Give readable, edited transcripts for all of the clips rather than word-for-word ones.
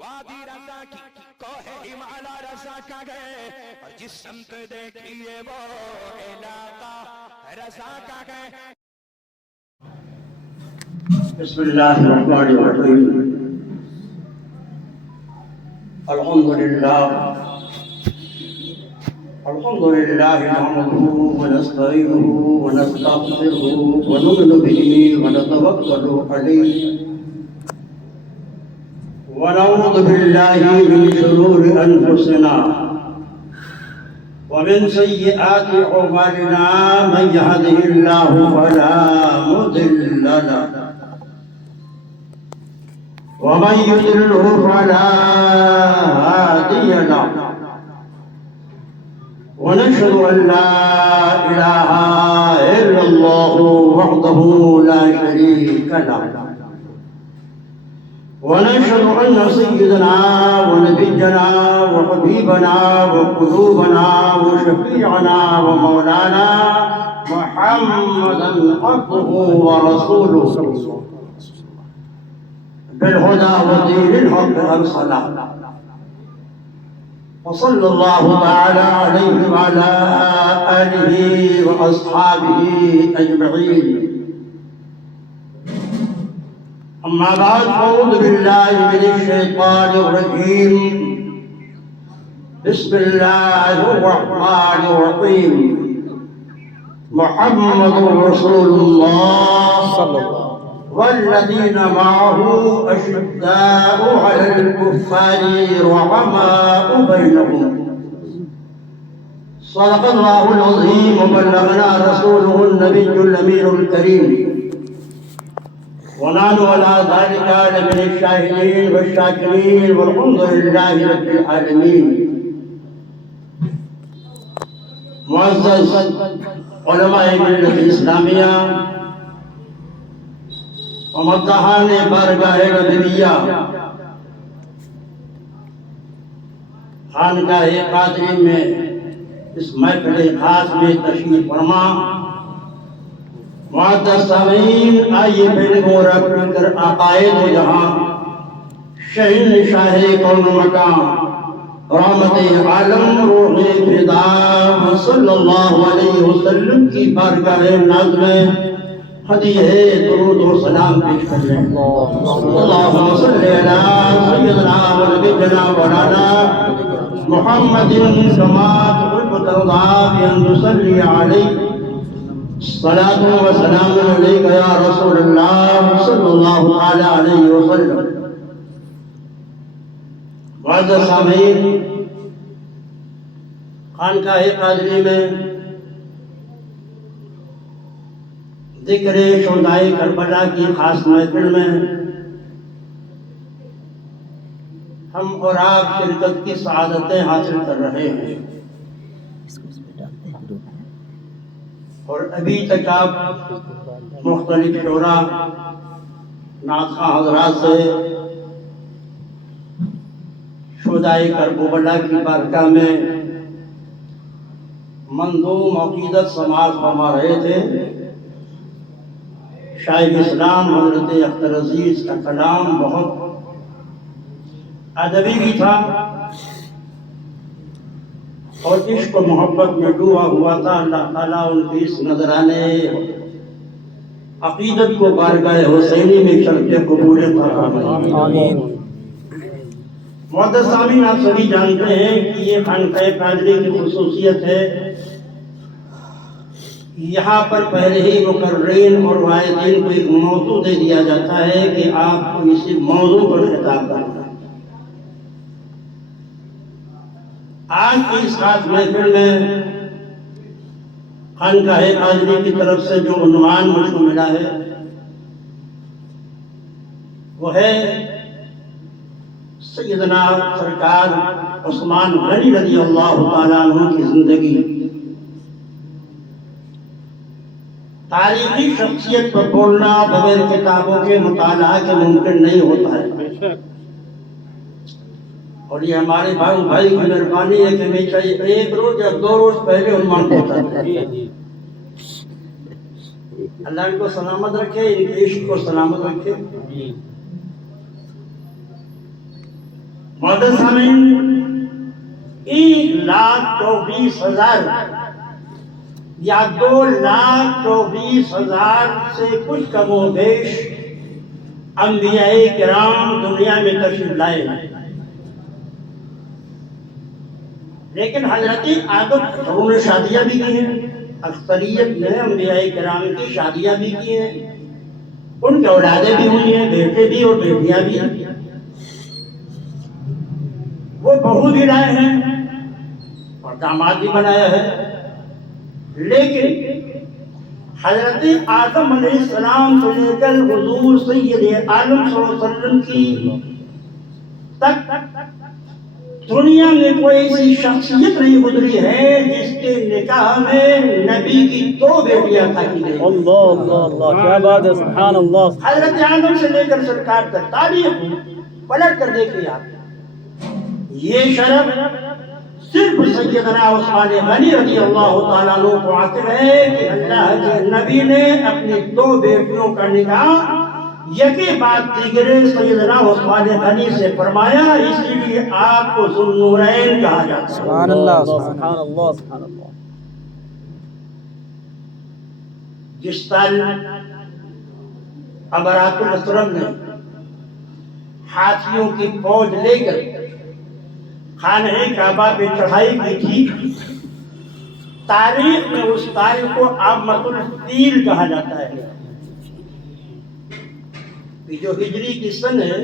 وادی رضا کی کوہ ہمالا رضا کا گئے اور جس سمت دیکھیے وہ علاقہ رضا کا گئے. بسم اللہ الرحمن الرحیم. الحمدللہ نحمده ونستعینه ونستغفره ونؤمن به ونتوکل علیہ ونعوذ باللہ من شرور انفسنا ومن سیئات اعمالنا من يهده الله فلا مضل له ومن يضلل فلا هادي له ونشهد أن لا إله إلا الله وحده لا شريك له ونشهد أن سيدنا ونبينا وحبيبنا وقلوبنا وشفيعنا ومولانا محمدا عبده ورسوله بالهدى ودين الحق أرسله وصلى الله تعالى عليه وعلى آله وأصحابه أجمعين. أما بعد أعوذ بالله من الشيطان الرجيم. بسم الله الرحمن الرحيم. محمد رسول الله صلى الله والذين معه أشداء على الكفار رحماء بينهم. صدق الله العظيم وبلغنا رسوله النبي الأمين الكريم ونحن على ذلك لمن الشاهدين والشاكرين والحمد لله رب العالمين. معزز علماء ملت اسلامیہ ومدحان بارگاہ نبویہ خانقاہ قادری میں اس محفل خاص میں تشریف فرما. معزز سامعین، آئیے پہلے گورا کر عقائد و جہاں شہین شاہ کون مقام رحمت عالم روح فدا صلی اللہ علیہ وسلم کی بارگاہ ناز میں ہدیہ درود و سلام پیش کر رہے ہیں. اللہم صلی علی سیدنا و نبینا مولانا محمد کما تحب ترضى بأن نصلي عليه الصلاة والسلام عليك يا رسول الله صلى الله عليه وسلم. معزز سامعین، خانقاہ قادری میں ذکر شہدائے کربلا کی خاص محفل میں ہم اور آپ شرکت کی سعادتیں حاصل کر رہے ہیں، اور ابھی تک آپ مختلف شعراء نعت خواں حضرات سے شہدائے کربلا کی بارگاہ میں منظوم عقیدت سماعت فرما رہے تھے. شاہ اسلام حضرت اختر عزیز کا کلام بہت ادبی بھی تھا اور عشق و محبت میں ڈوبا ہوا تھا. اللہ تعالیٰ ان کی اس نذرانے عقیدت کو بارگاہ حسینی میں شرط قبول عطا فرمائے. معزز سامعین، آپ سبھی جانتے ہیں کہ یہ خانقاہ قادری کی خصوصیت ہے، یہاں پر پہلے ہی مقررین اور واعظین کو ایک موضوع دے دیا جاتا ہے کہ آپ کو اسی موضوع پر خطاب کرنا ہے. آج کی اس خاص محفل میں خانقاہ قادری کی طرف سے جو عنوان مجھ کو ملا ہے وہ ہے سیدنا سرکار عثمان غنی رضی اللہ تعالیٰ عنہ کی زندگی. تاریخی شخصیت پر بولنا بغیر کتابوں کے مطالعہ کے ممکن نہیں ہوتا ہے، اور یہ ہمارے بھائی کی مہربانی ہے کہ ہمیشہ ایک روز یا 2 روز پہلے عنوان پہنچاتے ہیں. اللہ ان کو سلامت رکھے، ان کے عشق کو سلامت رکھے. مدرسہ میں 1,24,000 یا 2,24,000 سے کچھ کم و بیش انبیاء کرام دنیا میں تشریف لائے ہیں، لیکن حضرت آدم انہوں نے شادیاں بھی کی ہیں، اکثریت نے انبیاء کرام کی شادیاں بھی کی ہیں، ان کے اولادیں بھی ہوئی ہیں، بیٹے بھی اور بیٹیاں بھی ہیں، وہ بہو بھی لائے ہیں اور داماد بھی بنایا ہے، لیکن حضرت آدم علیہ السلام سے لے کر حضور سید عالم صلی اللہ علیہ وسلم کی تک دنیا میں کوئی ایسی شخصیت نہیں گزری ہے جس کے نکاح میں نبی کی 2 بیٹیاں تھا کی گئی۔ اللہ اللہ اللہ، کیا بات ہے، سبحان اللہ۔ حضرت آدم سے لے کر سرکار تک تاریخ پلٹ کر دیکھیے آپ، یہ شرف صرف سیدنا عثمان غنی رضی اللہ تعالیٰ عنہ کو حاصل ہے کہ اللہ کے نبی نے اپنی 2 بیٹیوں کا نکاح یکی بات دیگر سیدنا عثمان غنی سے فرمایا، اسی لیے آپ کو ذو النورین کہا جاتا ہے۔ سبحان اللہ سبحان اللہ سبحان اللہ۔ جس سال ابرات الاسرم نے ہاتھیوں کی فوج لے کر خانہ کعبہ پہ چڑھائی کی تھی، تاریخ میں اس تاریخ کو عامۃ الفیل کہا جاتا ہے۔ جو ہجری کی سن ہے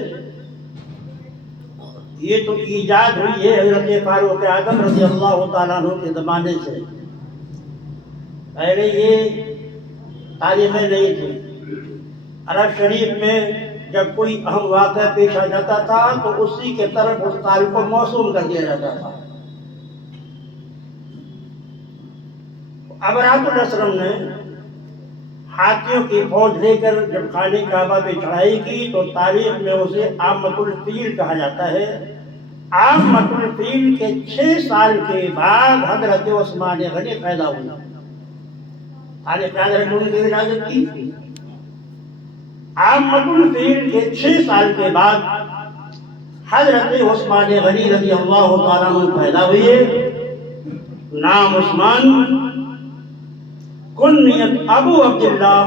یہ تو ایجاد ہوئی ہے حضرت فاروق اعظم رضی اللہ تعالیٰ عنہ کے زمانے سے، پہلے یہ تاریخیں نہیں تھی۔ عرب شریف میں جب کوئی اہم واقعہ پیش آ جاتا تھا تو اسی کے طرف اس تاریخ کو موسوم کر دیا جاتا تھا۔ ابرات الاسرم نے ہاتھیوں کی فوج لے کر جب خانہ کعبہ پہ چڑھائی کی تو تاریخ میں اسے عامۃ الفیل کہا جاتا ہے۔ عامۃ الفیل کے 6 سال کے بعد حضرت عثمان غنی پیدا ہوئے۔ تاریخ یاد رکھنے کی اجازت کی۔ عامۃ الفیل کے 6 سال کے بعد حضرت عثمان غنی رضی اللہ تعالیٰ عنہ پیدا ہوئے۔ نام عثمان، کنیت ابو عبداللہ،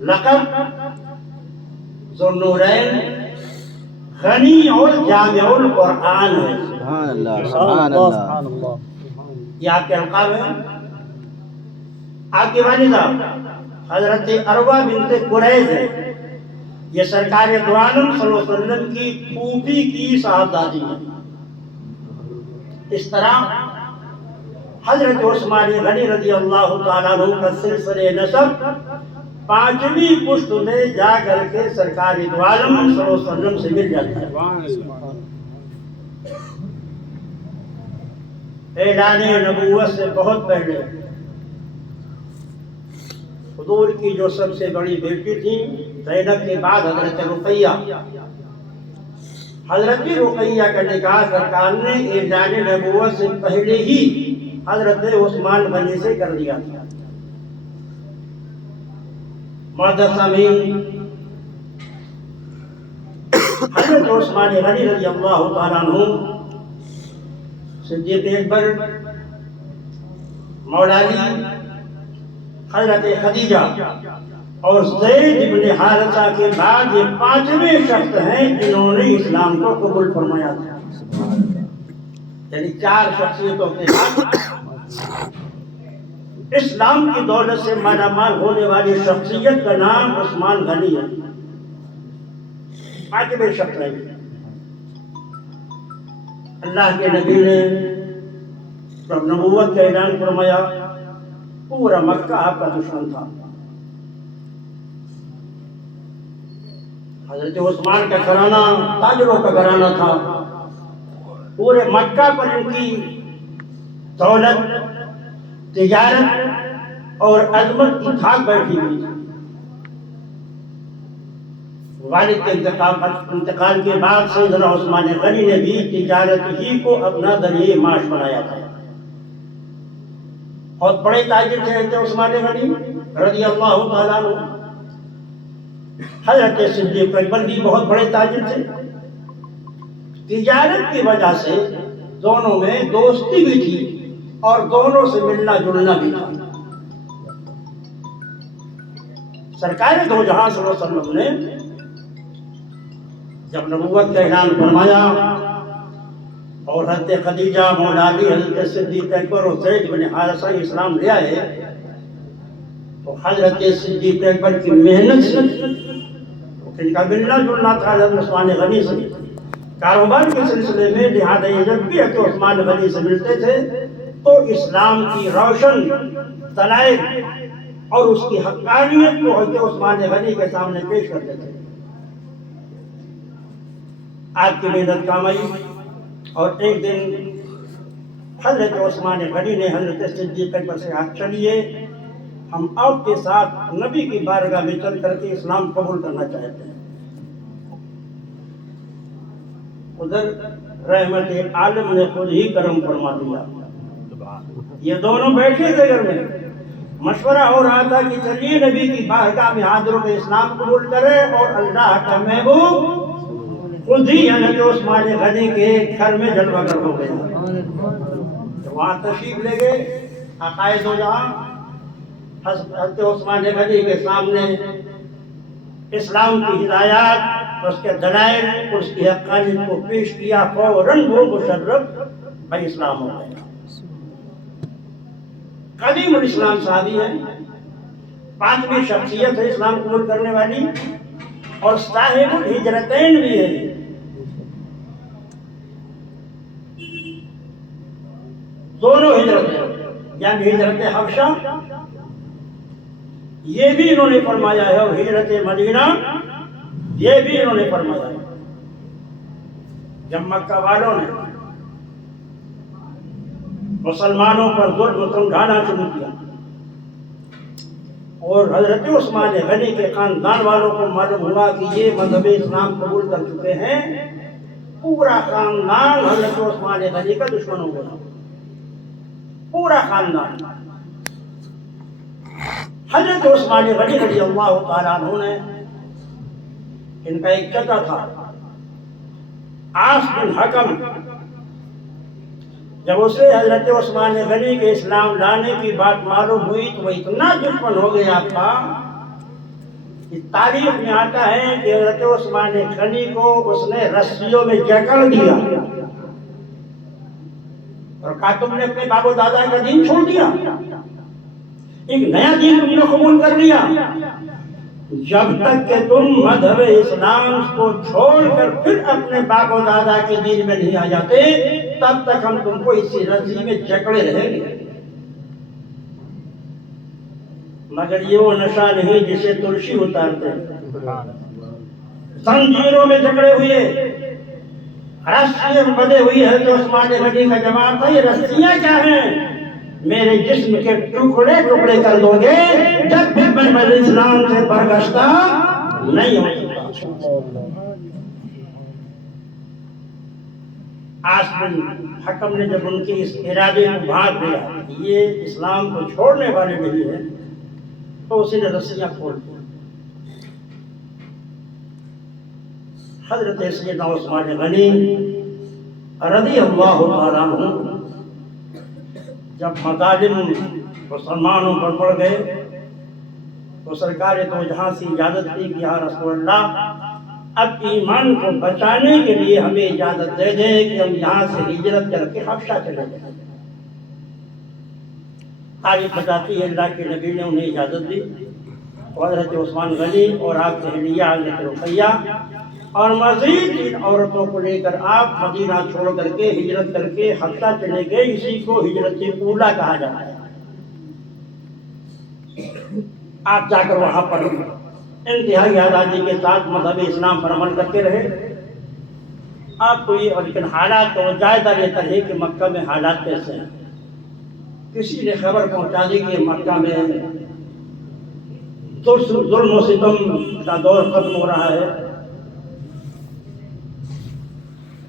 لقب ذو النورین، غنی اور جامع القرآن ہے۔ سبحان اللہ سبحان اللہ۔ یہ آپ کے القاب ہیں۔ آپ کی والدہ حضرت عروہ بنت قریظ ہے، یہ سرکار دو عالم صلی اللہ علیہ وسلم کی پھوپھی کی صاحبزادی ہے۔ اس طرح حضرت عثمان غنی رضی اللہ تعالیٰ عنہ کا سلسلہ نسب 5ویں پشت میں جا کر کے سرکار دو عالم صلی اللہ علیہ وسلم سے مل جاتا ہے۔ اعلان نبوت سے بہت پہلے حضور کی جو سب سے بڑی بیٹی تھی زینب کے بعد حضرت رقیہ، حضرت رقیہ کا نکاح سرکار نے اعلان نبوت سے پہلے ہی حضرت عثمان غنی سے کر دیا تھا۔ مدرسہ میں حضرت عثمان غنی رضی اللہ تعالیٰ عنہ صدیق اکبر، مولا علی، حضرت خدیجہ اور زید بن حارثہ کے بعد یہ 5ویں شخص ہیں جنہوں نے اسلام کو قبول فرمایا تھا۔ یعنی 4 شخصیتوں کے بعد اسلام کی دولت سے مالا مال ہونے والی شخصیت کا نام عثمان غنی ہے۔ 5ویں شخص ہے۔ اللہ کے نبی نے جب نبوت کا اعلان فرمایا پورا مکہ آپ کا دشمن تھا۔ حضرت عثمان کا گھرانہ تاجروں کا گھرانہ تھا، پورے مکہ پر ان کی دولت، تجارت اور عظمت کی دھاک بیٹھی ہوئی تھی۔ والد کے انتقال کے بعد سیدنا عثمان غنی نے بھی تجارت ہی کو اپنا ذریعہ معاش بنایا تھا۔ بہت بڑے تاجر تھے حضرت عثمان غنی رضی اللہ تعالیٰ عنہ۔ حضرت صدیق اکبر بھی بہت بڑے تاجر تھے۔ تجارت کی وجہ سے دونوں میں دوستی بھی تھی اور دونوں سے ملنا جلنا بھی تھا۔ سرکار دو جہاں صلی اللہ علیہ وسلم نے جب نبوت کا اعلان فرمایا اور حضرت خدیجہ مولا علی حضرت صدیق اکبر اور زید بن حارثہ اسلام لے آئے تو حضرت صدیق اکبر کی محنت سے ان کا ملنا جلنا تھا حضرت عثمان غنی سے، کاروبار کے سلسلے میں، لہٰذا یہ جب بھی حضرت عثمان غنی سے ملتے تھے تو اسلام کی روشن دلائل اور اس کی حقانیت کو حضرت عثمان غنی کے سامنے پیش کرتے تھے۔ آپ کی محنت کام آئی اور ایک دن حضرت عثمان غنی نے حضرت صدیق اکبر سے کہا چلیے ہم آپ کے ساتھ نبی کی بارگاہ میں چل کر کے اسلام قبول کرنا چاہتے ہیں۔ ادھر رحمت عالم نے خود ہی کرم فرما دیا، یہ دونوں بیٹھے تھے گھر میں، مشورہ ہو رہا تھا کہ چلیے نبی کی بارگاہ میں حاضر ہو کے اسلام قبول کرے، اور اللہ کا محبوب خود ہی حضرت عثمان غنی کے گھر میں جلوہ گر ہو گیا۔ وہاں تشریف لے گئے، عقائد دو جہاں حضرت عثمان غنی کے سامنے اسلام کی ہدایات، اس کے دلائل، اس کی حقانیت کو پیش کیا، فوراً وہ مشرف بھائی اسلام ہو گئے۔ قدیم الاسلام صحابی ہے، 5ویں شخصیت ہے اسلام قبول کرنے والی، اور صاحب الہجرتین بھی ہے۔ دونوں ہجرت یعنی ہجرت حبشہ یہ بھی انہوں نے فرمایا ہے، اور ہجرت مدینہ یہ بھی انہوں نے فرمایا ہے۔ جب مکہ والوں نے مسلمانوں پر ظلم سمجھانا شروع کیا اور حضرت عثمان غنی کے خاندان والوں کو معلوم ہوا کہ یہ مذہب اسلام قبول کر چکے ہیں، پورا خاندان حضرت عثمان غنی کا دشمن ہو گیا، پورا خاندان۔ حضرت عثمان غنی رضی اللہ تعالیٰ عنہ نے، ان کا ایک چچا تھا عاص بن حکم، جب اسے حضرت عثمان غنی کے اسلام لانے کی بات معلوم ہوئی تو وہ اتنا دشمن ہو گیا تھا کہ تاریخ میں آتا ہے کہ حضرت عثمان غنی کو اس نے رسیوں میں جکڑ دیا اور کہا تم نے اپنے باپ و دادا کا دین چھوڑ دیا، ایک نیا دین تم نے قبول کر لیا، جب تک کہ تم مذہب اسلام کو چھوڑ کر پھر اپنے باپ و دادا کے دین میں نہیں آ جاتے تب تک ہم تم کو اسی رسی میں جکڑے رہیں گے۔ مگر یہ وہ نشہ نہیں جسے تلسی اتارتے، زنجیروں میں جکڑے ہوئے، رسیاں بندھے ہوئی ہے تو عثمان غنی کا جواب تھا یہ رسیاں کیا ہیں؟ میرے جسم کے ٹکڑے ٹکڑے کر دو گے جب بھی میں اسلام سے برگشتہ نہیں ہوں۔ عاص بن حکم نے جب ان کے اس ارادے کو بھاگ دیا یہ اسلام کو چھوڑنے والے نہیں ہیں تو اسی نے رسیاں کھول دی۔ حضرت سیدنا عثمان غنی رضی اللہ تعالیٰ عنہ جب مظالم مسلمانوں پر پڑ گئے تو سرکار دو جہاں سے اجازت دی کہ یا رسول اللہ اب ایمان کو بچانے کے لیے ہمیں اجازت دے دیں کہ ہم یہاں سے ہجرت کر کے حبشہ چلے جائیں۔ تاریخ بتاتی ہے اللہ کے نبی نے انہیں اجازت دی، حضرت عثمان غنی اور آپ کی اہلیہ حضرت رقیہ اور مزید 3 عورتوں کو لے کر آپ مدینہ چھوڑ کر کے ہجرت کر کے حبشہ چلے گئے۔ اسی کو ہجرت اولا کہا جاتا ہے۔ آپ جا کر وہاں پر انتہائی آزادی کے ساتھ مذہب اسلام پر عمل کرتے رہے۔ آپ کو یہ لیکن حالات کو جائزہ لیتا ہے کہ مکہ میں حالات کیسے ہیں۔ کسی نے خبر پہنچا دی کہ مکہ میں ظلم و ستم کا دور ختم ہو رہا ہے،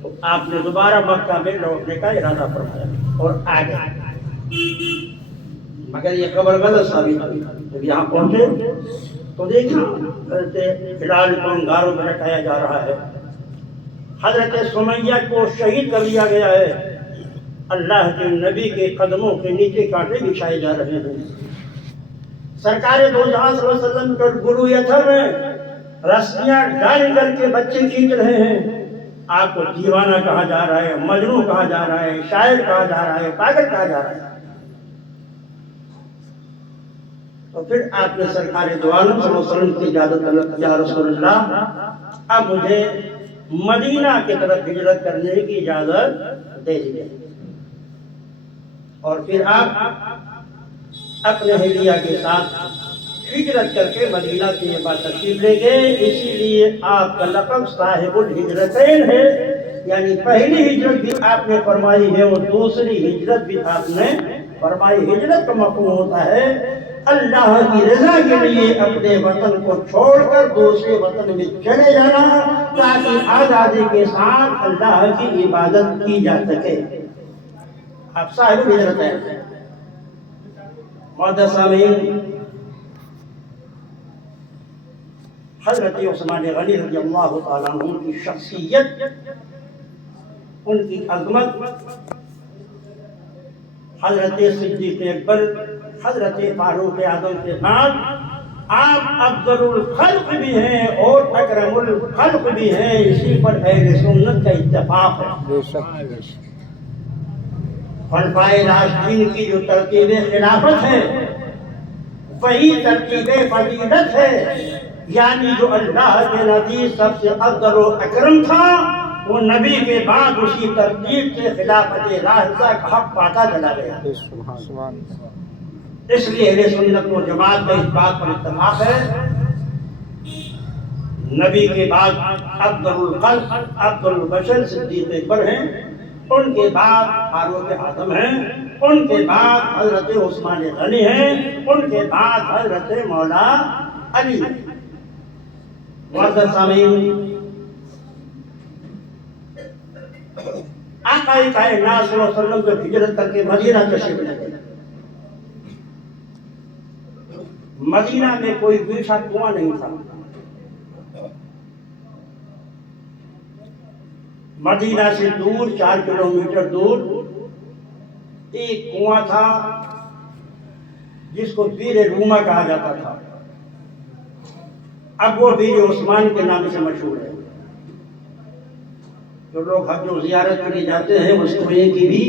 تو آپ نے دوبارہ مکہ میں لوٹنے کا ارادہ فرمایا اور آ گئے۔ مگر یہ خبر غلط ثابت ہوئی۔ جب یہاں پہنچے تو دیکھا فی الحال کو انگاروں میں لٹایا جا رہا ہے، حضرت سمیہ کو شہید کر دیا گیا ہے، اللہ کے نبی کے قدموں کے نیچے کانٹے بچھائے جا رہے ہیں۔ سرکار دو جہاں صلی اللہ علیہ وسلم کا گرو یتھر میں رسیاں ڈال کر کے بچے کھینچ رہے ہیں، آپ کو دیوانہ کہا جا رہا ہے، مجنون کہا جا رہا ہے، شاعر کہا جا رہا ہے، پاگل کہا جا رہا ہے۔ تو پھر آپ نے سرکار دو عالم صلی اللہ علیہ وسلم کی اجازت طلب، یا رسول اللہ اب مجھے مدینہ کی طرف ہجرت کرنے کی اجازت دے دیجیے۔ اور پھر آپ اپنے اہلیہ کے ساتھ ہجرت کر کے مدینہ کی یہ بات تشریف لے گئے۔ اسی لیے آپ کا لقب صاحب الہجرتین ہے، یعنی پہلی ہجرت بھی آپ نے فرمائی ہے اور دوسری ہجرت بھی آپ نے فرمائی۔ ہجرت کا مفہوم ہوتا ہے اللہ کی رضا کے لیے اپنے وطن کو چھوڑ کر دوسرے وطن میں چلے جانا، تاکہ آزادی کے ساتھ اللہ کی عبادت کی جا سکے۔ آپ صاحب ہجرت ہیں۔ معزز سامعین، حضرت عثمان غنی رضی اللہ تعالیٰ عنہ کی شخصیت، ان کی عظمت، حضرت صدیق اکبر، حضرت فاروق اعظم کے بعد آپ افضل الخلق بھی ہیں اور اکرم الخلق بھی ہیں، اسی پر اہل سنت کا اتفاق ہے۔ خلفائے راشدین کی جو ترتیب خلافت ہے وہی ترتیب فضیلت ہے، یعنی جو اللہ کے نبی سب سے افضل و اکرم تھا، وہ نبی کے بعد اسی ترتیب سے خلافت راشدہ کا حق پاتا چلا گیا۔ اس لیے اہل سنت و جماعت کا اس بات پر اتفاق ہے، نبی کے بعد افضل الخلق افضل البشر صدیق اکبر ہیں، ان کے بعد فاروق اعظم ہیں، ان کے بعد حضرت عثمان غنی ہیں، ان کے بعد حضرت مولا علی۔ معزز سامعین، آقا کائنات صلی اللہ علیہ وسلم کو ہجرت کر کے مدینہ تشریف لے گئے۔ مدینہ میں کوئی میٹھا کنواں نہیں تھا۔ مدینہ سے دور 4 کلومیٹر دور ایک کنواں تھا جس کو بیر روما کہا جاتا تھا، اب وہ بیر عثمان کے نام سے مشہور ہے۔ جو لوگ حج و زیارت کے لیے جاتے ہیں اس کنویں کی بھی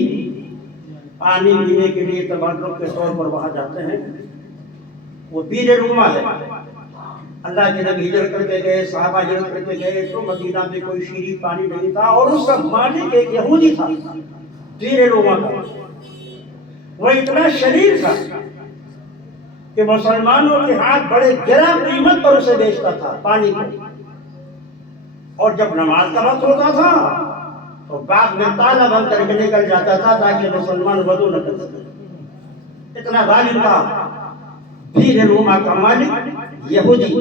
پانی پینے کے لیے تبرک کے طور پر وہاں جاتے ہیں، وہ بیر روما ہے۔ اللہ کے نبی ہجرت کر کے گئے، صحابہ ہجرت کر کے گئے تو مدینہ میں کوئی شیریں پانی نہیں تھا، اور اس کا مالک ایک یہودی تھا بیر روما کا۔ وہ اتنا شریر تھا کہ مسلمانوں کے ہاتھ بڑے گرا قیمت پر اسے بیچتا تھا پانی کو، اور جب نماز کا وقت ہوتا تھا تو باغ میں تالا بند کر کے نکل جاتا تھا تاکہ مسلمان وضو نہ کر سکے۔ اتنا ظالم تھا بیر روما کا مالک یہودی۔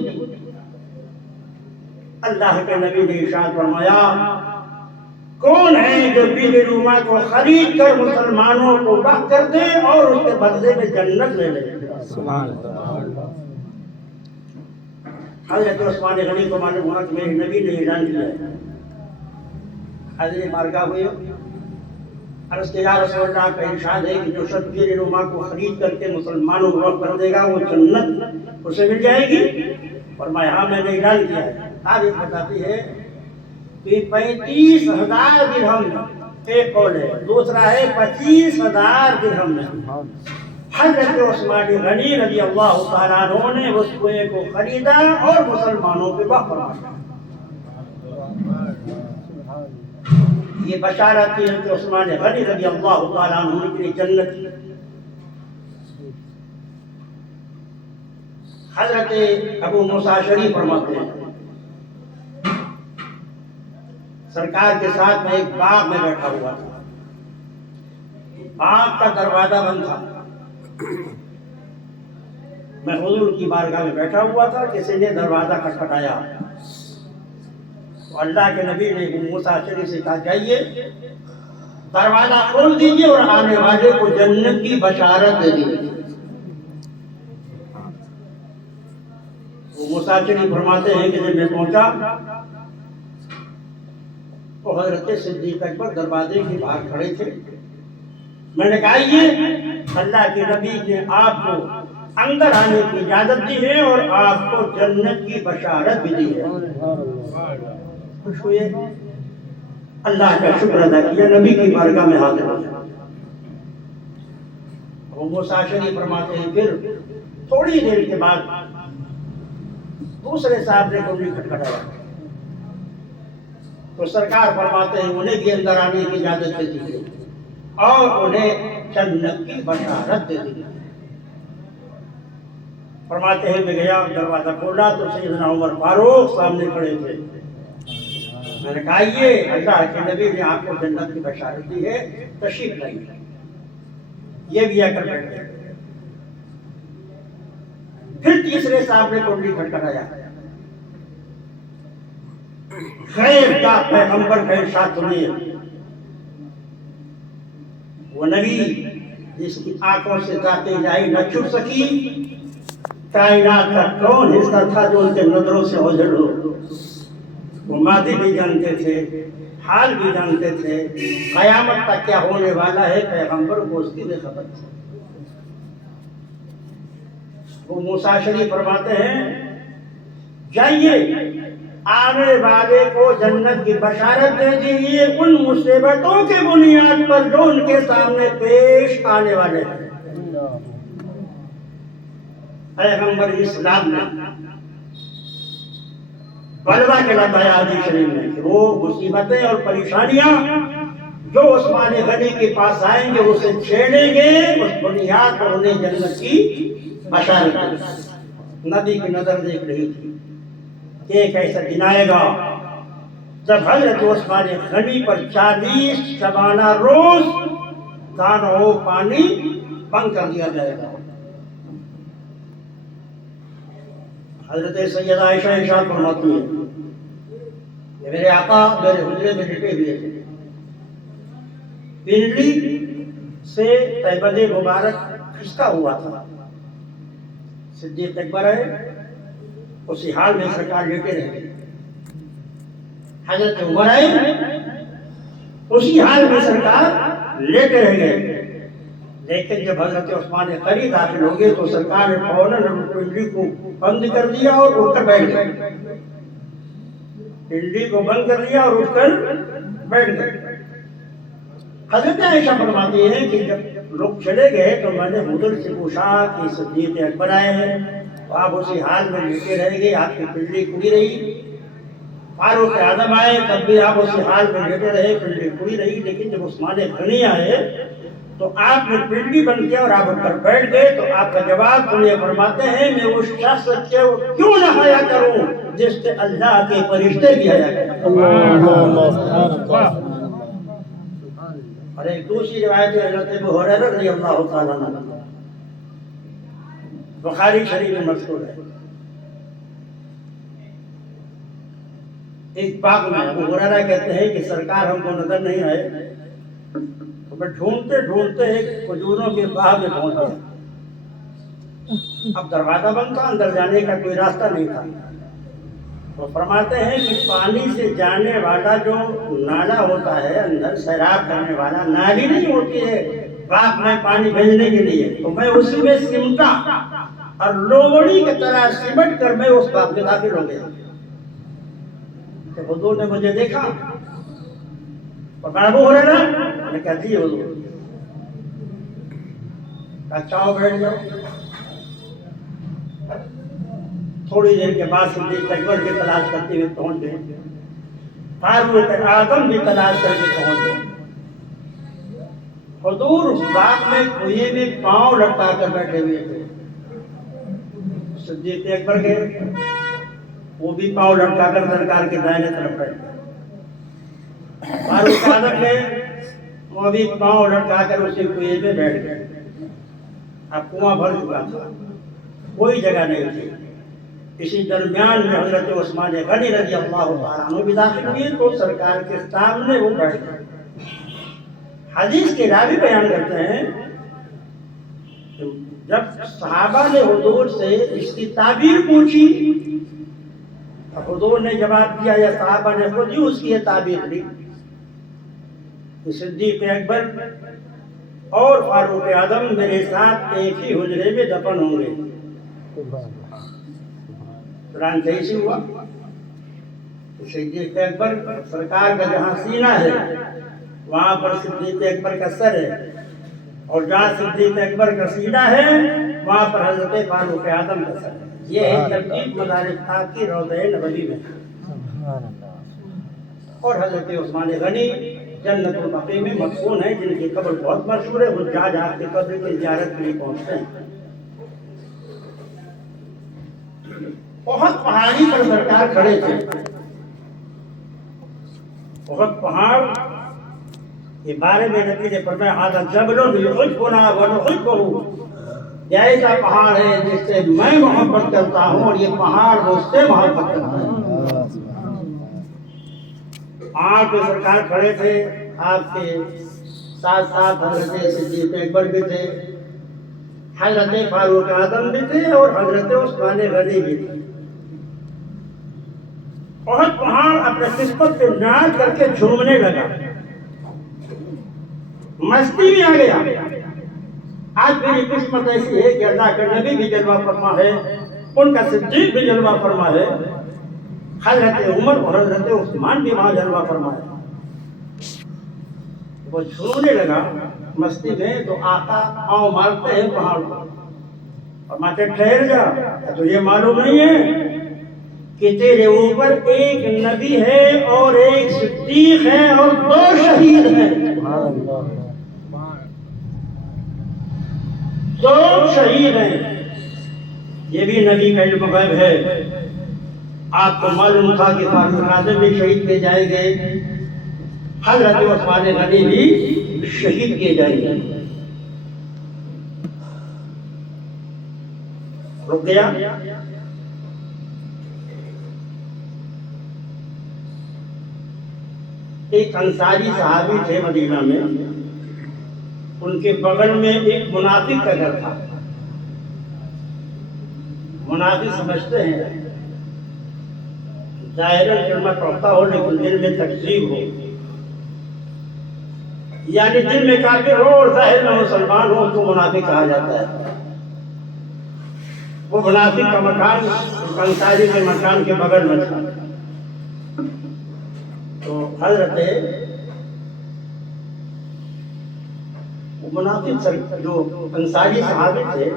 اللہ کے نبی نے ارشاد فرمایا، کون ہے جو بیر روما کو خرید کر مسلمانوں کو وقف کر دے اور اس کے بدلے میں جنت لے لے؟ سبحان اللہ۔ حضرت عثمان غنی کو معلوم ہوا کہ میرے نبی نے اعلان کیا ہے۔ حضرت بارگاہ ہوئے، عرض کہ یا رسول اللہ کا ارشاد ہے کہ جو شخص بیر روما کو خرید کر کے مسلمانوں کو وقف کر دے گا وہ جنت اسے مل جائے گی؟ فرمایا ہاں میں نے اعلان کیا ہے۔ تاریخ بتاتی ہے کہ 35,000 درہم ایک قول ہے، دوسرا ہے 25,000 درہم میں حضرت عثمان غنی رضی اللہ تعالیٰ عنہ نے اس کنویں کو خریدا اور مسلمانوں پہ وقف فرمایا۔ یہ بشارت تھی کہ عثمان غنی رضی اللہ تعالیٰ عنہ کے لیے جنت کی۔ حضرت ابو موسیٰ اشعری فرماتے ہیں سرکار کے ساتھ میں ایک باغ میں بیٹھا ہوا تھا، باغ کا دروازہ بند تھا، میں حضور کی بارگاہ میں بیٹھا ہوا تھا، کسی نے دروازہ کھٹکھٹایا تو اللہ کے نبی نے ابو موسیٰ اشعری سے کہا جائیے دروازہ کھول دیجیے اور آنے والے کو جنت کی بشارت دے دیجیے۔ موسیٰ اشعری فرماتے ہیں کہ جب میں پہنچا تو حضرت صدیق اکبر دروازے کے باہر کھڑے تھے. میں نے کہا یہ اللہ کے نبی نے آپ کو اندر آنے کی اجازت دی ہے اور آپ کو جنت کی بشارت بھی دی ہے. خوش ہوئے, اللہ کا شکر ادا کیا, نبی کی بارگاہ میں حاضر ہو گیا. وہ موسیٰ شریف فرماتے ہیں پھر تھوڑی دیر کے بعد دوسرے صاحب نے کنڈی کھٹکھٹایا تو سرکار فرماتے ہیں انہیں بھی اندر آنے کی اجازت دے دی اور انہیں جنت کی بشارت دے دی. فرماتے ہیں میں گیا, دروازہ کھولا تو سیدنا عمر فاروق سامنے کھڑے تھے. میں نے کہا یہ اللہ کے نبی نے آپ کو جنت کی بشارت دی ہے, تشریف لائیے. یہ بھی آ کر بیٹھ گئے. پھر تیسرے صاحب نے کنڈی کھٹکھٹایا. غیب کا پیغمبر کا ارشاد سنیے. وہ نبی جس کی آنکھوں سے ذات الہی نہ چھپ سکی, کائنات کا کون حصہ تھا جو ان کے نظروں سے اوجھل ہو. وہ ماضی بھی جانتے تھے, حال بھی جانتے تھے, قیامت تک کیا ہونے والا ہے پیغمبر کو اس کی بھی خبر تھی. وہ موسیٰ شریف فرماتے ہیں جائیے آنے والے کو جنت کی بشارت دے دیجیے ان مصیبتوں کے بنیاد پر جو ان کے سامنے پیش آنے والے ہیں. پیغمبر اسلام نے بلوا کے لگایا حدیث شریف میں کہ وہ مصیبتیں اور پریشانیاں جو عثمان غنی کے پاس آئیں گے اسے چھیڑیں گے, اس بنیاد پر انہیں جنت کی بشارت. نبی کی نظر دیکھ رہی تھی کہ ایک ایسا دن آئے گا جب حضرت عثمان غنی پر 40 شبانہ روز دانہ و پانی بند کر دیا جائے گا. حضرت سیدہ عائشہ ارشاد فرماتی ہیں کہ میرے آقا میرے حجرے میں لیٹے ہوئے تھے. پنڈلی سے تہبند مبارک کھستا ہوا تھا. صدیق اکبر ہے, اسی حال میں سرکار لیٹے رہے. حضرت عمر آئے, اسی حال میں سرکار لیٹے رہ گئے. لیکن جب حضرت عثمان غنی داخل ہو گئے تو سرکار نے فوراً پنڈلی کو بند کر دیا اور اٹھ کر بیٹھ گئے. پنڈلی کو بند کر دیا اور اٹھ کر بیٹھ گئے. حضرت عائشہ فرماتی ہیں کہ جب لوگ چلے گئے تو میں نے حضور سے پوچھا کہ صدیق اکبر آئے ہیں, آپ اسی حال میں لیٹے رہ گئے, آپ کی پنڈلی کھلی رہی. فاروق اعظم آئے تب بھی آپ اسی حال میں لیٹے رہے, پنڈلی کھلی رہی. لیکن جب عثمان غنی آئے تو آپ نے پنڈلی بند کیا اور آپ اٹھ کر بیٹھ گئے. تو آپ کا جواب سنیے. فرماتے ہیں میں اس شخص سے کیوں نہ حیا کروں جس سے اللہ کے فرشتے بھی حیا کریں. اور ایک دوسری روایت ہے حضرت ابو ہریرہ رضی اللہ تعالیٰ عنہ, بخاری شریف میں مذکور ہے. ایک باغ میں ابو ہریرہ کہتے ہیں کہ سرکار ہم کو نظر نہیں آئے تو میں ڈھونڈتے ڈھونڈتے ایک کھجوروں کے باغ میں پہنچ گیا. اب دروازہ بند تھا, اندر جانے کا کوئی راستہ نہیں تھا. وہ فرماتے ہیں کہ پانی سے جانے والا جو نالا ہوتا ہے اندر سیراب کرنے والا, نالی نہیں ہوتی ہے باغ میں پانی بھیجنے کے لیے, تو میں اسی میں سمٹا اور لومڑی کی طرح سمٹ کر میں اس باغ میں داخل ہو گیا. تو حضور نے مجھے دیکھا اور ابو ہریرہ, میں نے کہا جی حضور. اچھا ہو بیٹھ جاؤ. تھوڑی دیر کے بعد صدیق اکبر کی تلاش کرتے ہوئے پہنچ گئے. فاروق اعظم بھی تلاش کر کے پہنچ گئے. حضور اس باغ میں کنویں میں پاؤں لٹکا کر بیٹھے ہوئے تھے. صدیق اکبر گئے, وہ بھی پاؤں لٹکا کر سرکار کے دائیں طرف بیٹھ گئے. فاروق اعظم گئے, وہ بھی پاؤں لٹکا کر اسی کنویں میں بیٹھ گئے. اب کنواں بھر چکا تھا, کوئی جگہ نہیں تھی. اسی درمیان میں حضرت عثمان غنی رضی اللہ تعالیٰ عنہ بھی داخل ہوئے تو سرکار کے سامنے وہ بیٹھ گئے. حدیث کے راوی بیان کرتے ہیں جب صحابہ نے حضور سے اس کی تعبیر پوچھی حضور نے جواب دیا یا صحابہ نے خود ہی اس کی یہ تعبیر دی کہ صدیق اکبر اور فاروق اعظم میرے ساتھ ایک ہی حجرے میں دفن ہوں گے۔ قرآن صحیح سے ہوا کہ صدیق اکبر سرکار کا جہاں سینہ ہے وہاں پر صدیق اکبر کا سر ہے، اور جہاں صدیق اکبر کا سینہ ہے وہاں پر حضرت فاروق اعظم کا سر ہے۔ یہ ہے ترتیب مدارس پاک کی روضہ نبوی میں۔ اور حضرت عثمان غنی جنت البقیع میں مدفون ہیں، جن کی قبر بہت مشہور ہے، حجاج آپ کی قبر کی زیارت کے لیے پہنچتے ہیں۔ بہت پہاڑی پر سرکار کھڑے تھے، بہت پہاڑ کے بارے میں نبی نے فرمایا ھذا جبل یحبنا ونحبہ، یہ ایسا پہاڑ ہے جس سے میں محبت کرتا ہوں اور یہ پہاڑ مجھ سے محبت کرتا ہے۔ پہاڑ پہ سرکار کھڑے تھے، آپ کے ساتھ ساتھ حضرت صدیق اکبر بھی تھے، حضرت فاروق اعظم بھی تھے اور حضرت عثمان غنی بھی تھے۔ بہت پہاڑ اپنے قسمت پہ ناز کر کے جھومنے لگا، مستی میں آ گیا۔ آج میری قسمت ایسی ہے کہ اللہ کا نبی بھی جلوہ فرما ہے، ان کا صدیق بھی جلوہ فرما ہے، حضرت عمر اور حضرت عثمان بھی وہاں جلوہ فرما ہے۔ وہ جھومنے لگا مستی میں، تو آقا پاؤں مارتے ہیں پہاڑ پر، فرماتے ٹھہر جا، تو یہ معلوم نہیں ہے کہ تیرے اوپر ایک نبی ہے اور ایک صدیق ہے اور 2 شہید ہیں، 2 شہید ہیں۔ یہ بھی نبی کا علم غیب ہے۔ آپ کو معلوم تھا کہ فاروق اعظم بھی شہید کیے جائیں گے، حضرت عثمان غنی بھی شہید کیے جائیں گے۔ رک گیا۔ ایک انصاری صحابی تھے مدینہ میں، ان کے بغل میں ایک منافق کا گھر تھا۔ منافق سمجھتے ہیں ظاہراً کلمہ پڑھتا ہو لیکن دل میں تکذیب ہو، یعنی دل میں کافر ہو اور ظاہر میں مسلمان ہو تو منافق کہا جاتا ہے۔ وہ منافق کا مکان انصاری کے مکان کے بغل میں تھا۔ تو حضرت منافق جو انصاری صحابی تھے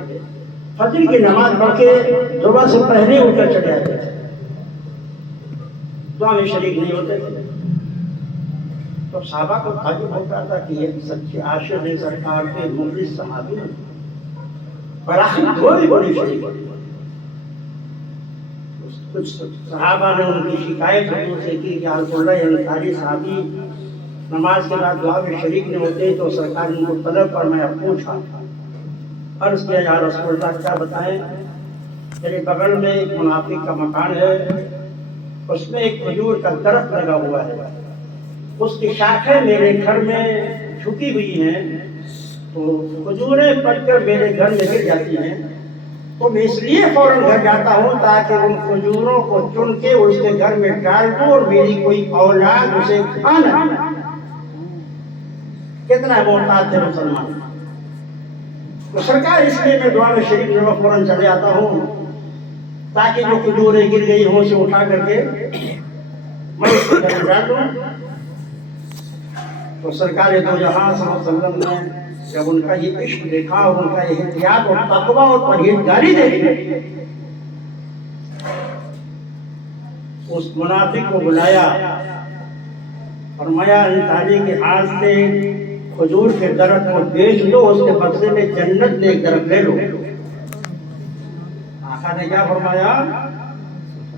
فجر کی نماز پڑھ کے صبح سے پہلے اٹھ کر چلے آتے تھے، دعا میں شریک نہیں ہوتے تھے۔ تو صحابہ کو تعجب ہوتا تھا کہ یہ سچے عاشق ہیں سرکار کے مخلص صحابی ہیں، پر آخر دعا بھی نہیں شریک ہوتے۔ کچھ صحابہ نے ان کی شکایت حضور سے کی کہ رسول اللہ انصاری صحابی نماز کے بعد دعا میں شریک نہیں ہوتے، تو سرکار ان کو طلب پر میں پوچھا، عرض کیا یا رسول اللہ کیا بتائیں، میرے بغل میں ایک منافق کا مکان ہے، اس میں ایک کھجور کا درخت لگا ہوا ہے، اس کی شاخیں میرے گھر میں جھکی ہوئی ہیں، تو کھجوریں پک کر میرے گھر میں گر جاتی ہیں، تو میں اس لیے فوراً گھر جاتا ہوں تاکہ ان کھجوروں کو چن کے اس کے گھر میں ڈال دوں اور میری کوئی اولاد اسے کھا نہ۔ کتنا محتاط ہے مسلمان۔ تو سرکار اس لیے میں دعا میں شریک جو فوراً چلے آتا ہوں تاکہ جو کھجوریں گر گئی ہوں اسے اٹھا کر کے میں اس کے گھر میں ڈال دوں۔ تو سرکار دو جہاں صلی اللہ علیہ وسلم نے جب ان کا یہ عشق دیکھا اور ان کا یہ احتیاط اور تقویٰ اور پرہیزگاری دیکھی، اس منافق کو بلایا، فرمایا انصاری کے ہاتھ سے کھجور کے درخت کو بیچ دو، اس کے بدلے میں جنت میں ایک درخت لے لو۔ آقا نے کیا فرمایا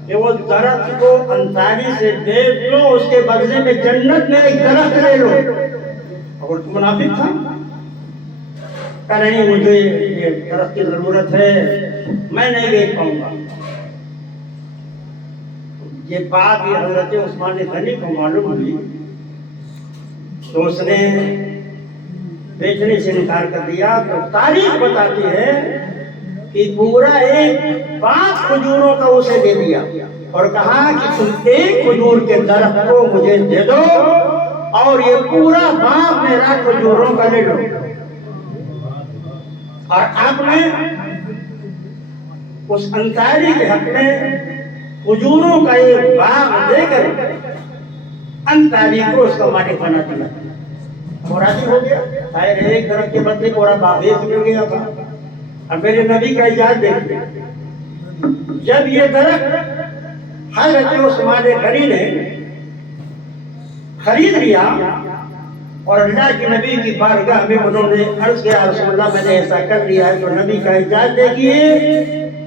کہ وہ درخت کو انصاری سے بیچ دو، اس کے بدلے میں جنت میں ایک درخت لے لو۔ اور منافق تھا، کہ نہیں مجھے یہ درخت کی ضرورت ہے، میں نہیں بیچ پاؤں گا۔ یہ بات یہ حضرت عثمان غنی کو معلوم ہوئی تو اس نے بیچنے سے انکار کر دیا۔ تو تاریخ بتاتی ہے کہ پورا ایک باغ کھجوروں کا اسے دے دیا اور کہا کہ تم ایک کھجور کے درخت کو مجھے دے دو اور یہ پورا باغ میرا کھجوروں کا لے لو، اور آپ نے اس انصاری کے حق میں کھجوروں کا ایک باغ دے کر انصاری کو اس کا مالک بنا دیا، اور راضی ہو گیا۔ خیر ایک درخت کے بدلے پورا باغ مل گیا تھا۔ اب میرے نبی کا اجازت دیکھیے، جب یہ درخت حضرت عثمان غنی نے خرید لیا اور اللہ کے نبی کی بارگاہ میں انہوں نے عرض کیا رسول اللہ میں نے ایسا کر لیا ہے، تو نبی کا اجازت دیکھیے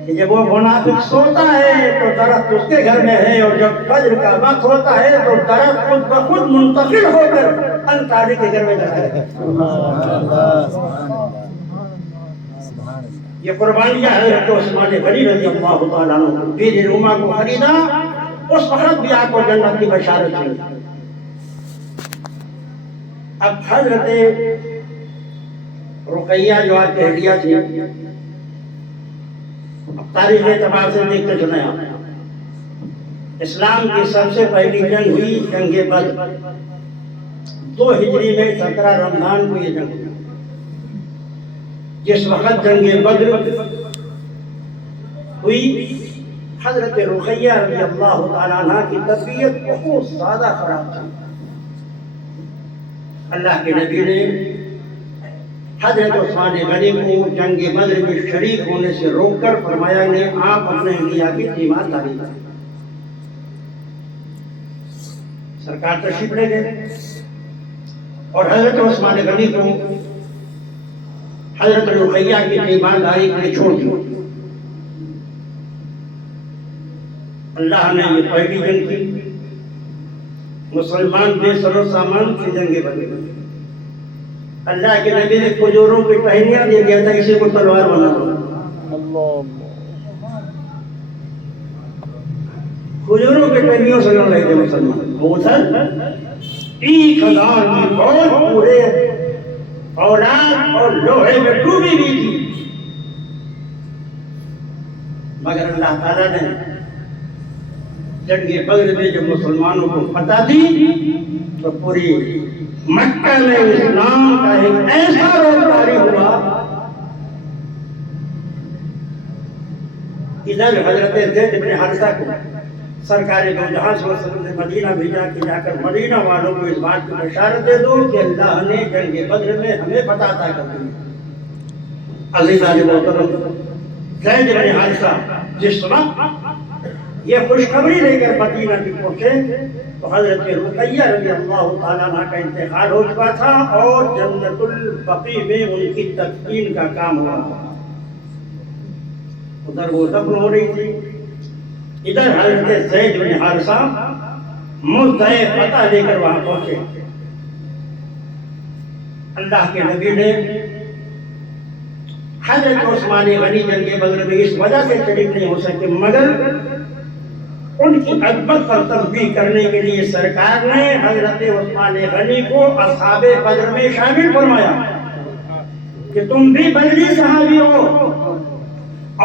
کہ جب وہ منافق سوتا ہے تو درخت اس کے گھر میں ہے، اور جب فجر کا وقت ہوتا ہے تو درخت خود بخود منتقل ہو کر انصاری کے گھر میں جاتا ہے۔ یہ قربانیاں حضرت عثمان غنی رضی اللہ تعالیٰ عنہ بیر روما کو خریدا، اس وقت بھی آپ کو جنت کی بشارت تھی۔ اب حضرت رقیہ جو آپ اہلیہ تھی، اب تاریخ اعتبار سے دیکھتے چلیں، اسلام کی سب سے پہلی جنگ ہوئی جنگ بدر، 2 ہجری میں 17 رمضان کو یہ جنگ ہوئی۔ جس وقت جنگ بدر ہوئی، حضرت رقیہ رضی اللہ تعالیٰ عنہ کی طبیعت بہت زیادہ خراب تھی۔ اللہ کے نبی نے حضرت عثمان غنی کو جنگ بدر میں شریک ہونے سے روک کر فرمایا کہ آپ اپنے انبیاء کی تیمارداری کریں۔ سرکار تشریف لے گئے اور حضرت عثمان غنی کو حضرت رقیہ کی تیمارداری کے لیے چھوڑ دیا۔ اللہ نے یہ پہلی جنگ کی، مسلمان بے سر و سامان سے جنگ بدر۔ اللہ کے نبی نے کھجوروں کی ٹہنیاں دے دیا تھا، اسی کو تلوار بنا دو۔ کھجوروں کے ٹہنیوں سے لڑ رہے تھے مسلمان۔ ادھر 1000 کی فوج پورے اولاد اور لوہے میں ڈوبی ہوئی تھی، مگر اللہ تعالیٰ نے جنگ بدر میں جب مسلمانوں کو فتح دی تو پوری مکہ میں اسلام کا ایک ایسا روز جاری ہوا۔ ادھر حضرت زید بن حارثہ کو سرکار دو جہاں صلی اللہ علیہ وسلم نے مدینہ بھیجا کہ جا کر مدینہ والوں کو اس بات کی بشارت دے دو کہ اللہ نے جنگ بدر میں ہمیں فتح عطا کر دی۔ عزیزان محترم، زید بن حارثہ جس وقت یہ خوشخبری لے کر مدینہ بھی پہنچے تو حضرت رقیہ رضی اللہ تعالیٰ عنہ کا انتقال ہو چکا تھا اور جنت البقیع میں ان کی تدفین کا کام ہوا تھا۔ ادھر وہ دفن ہو رہی تھی، ادھر حضرت زید بن حارثہ مدعا فتح لے کر وہاں پہنچے۔ اللہ کے نبی نے حضرت عثمان غنی جنگ بدر میں اس وجہ سے شریک نہیں ہو سکے، مگر ان کی عظمت پر تنبیہ کرنے کے لیے سرکار نے حضرت عثمان غنی کو اصحاب بدر میں شامل فرمایا کہ تم بھی بدری صحابی ہو،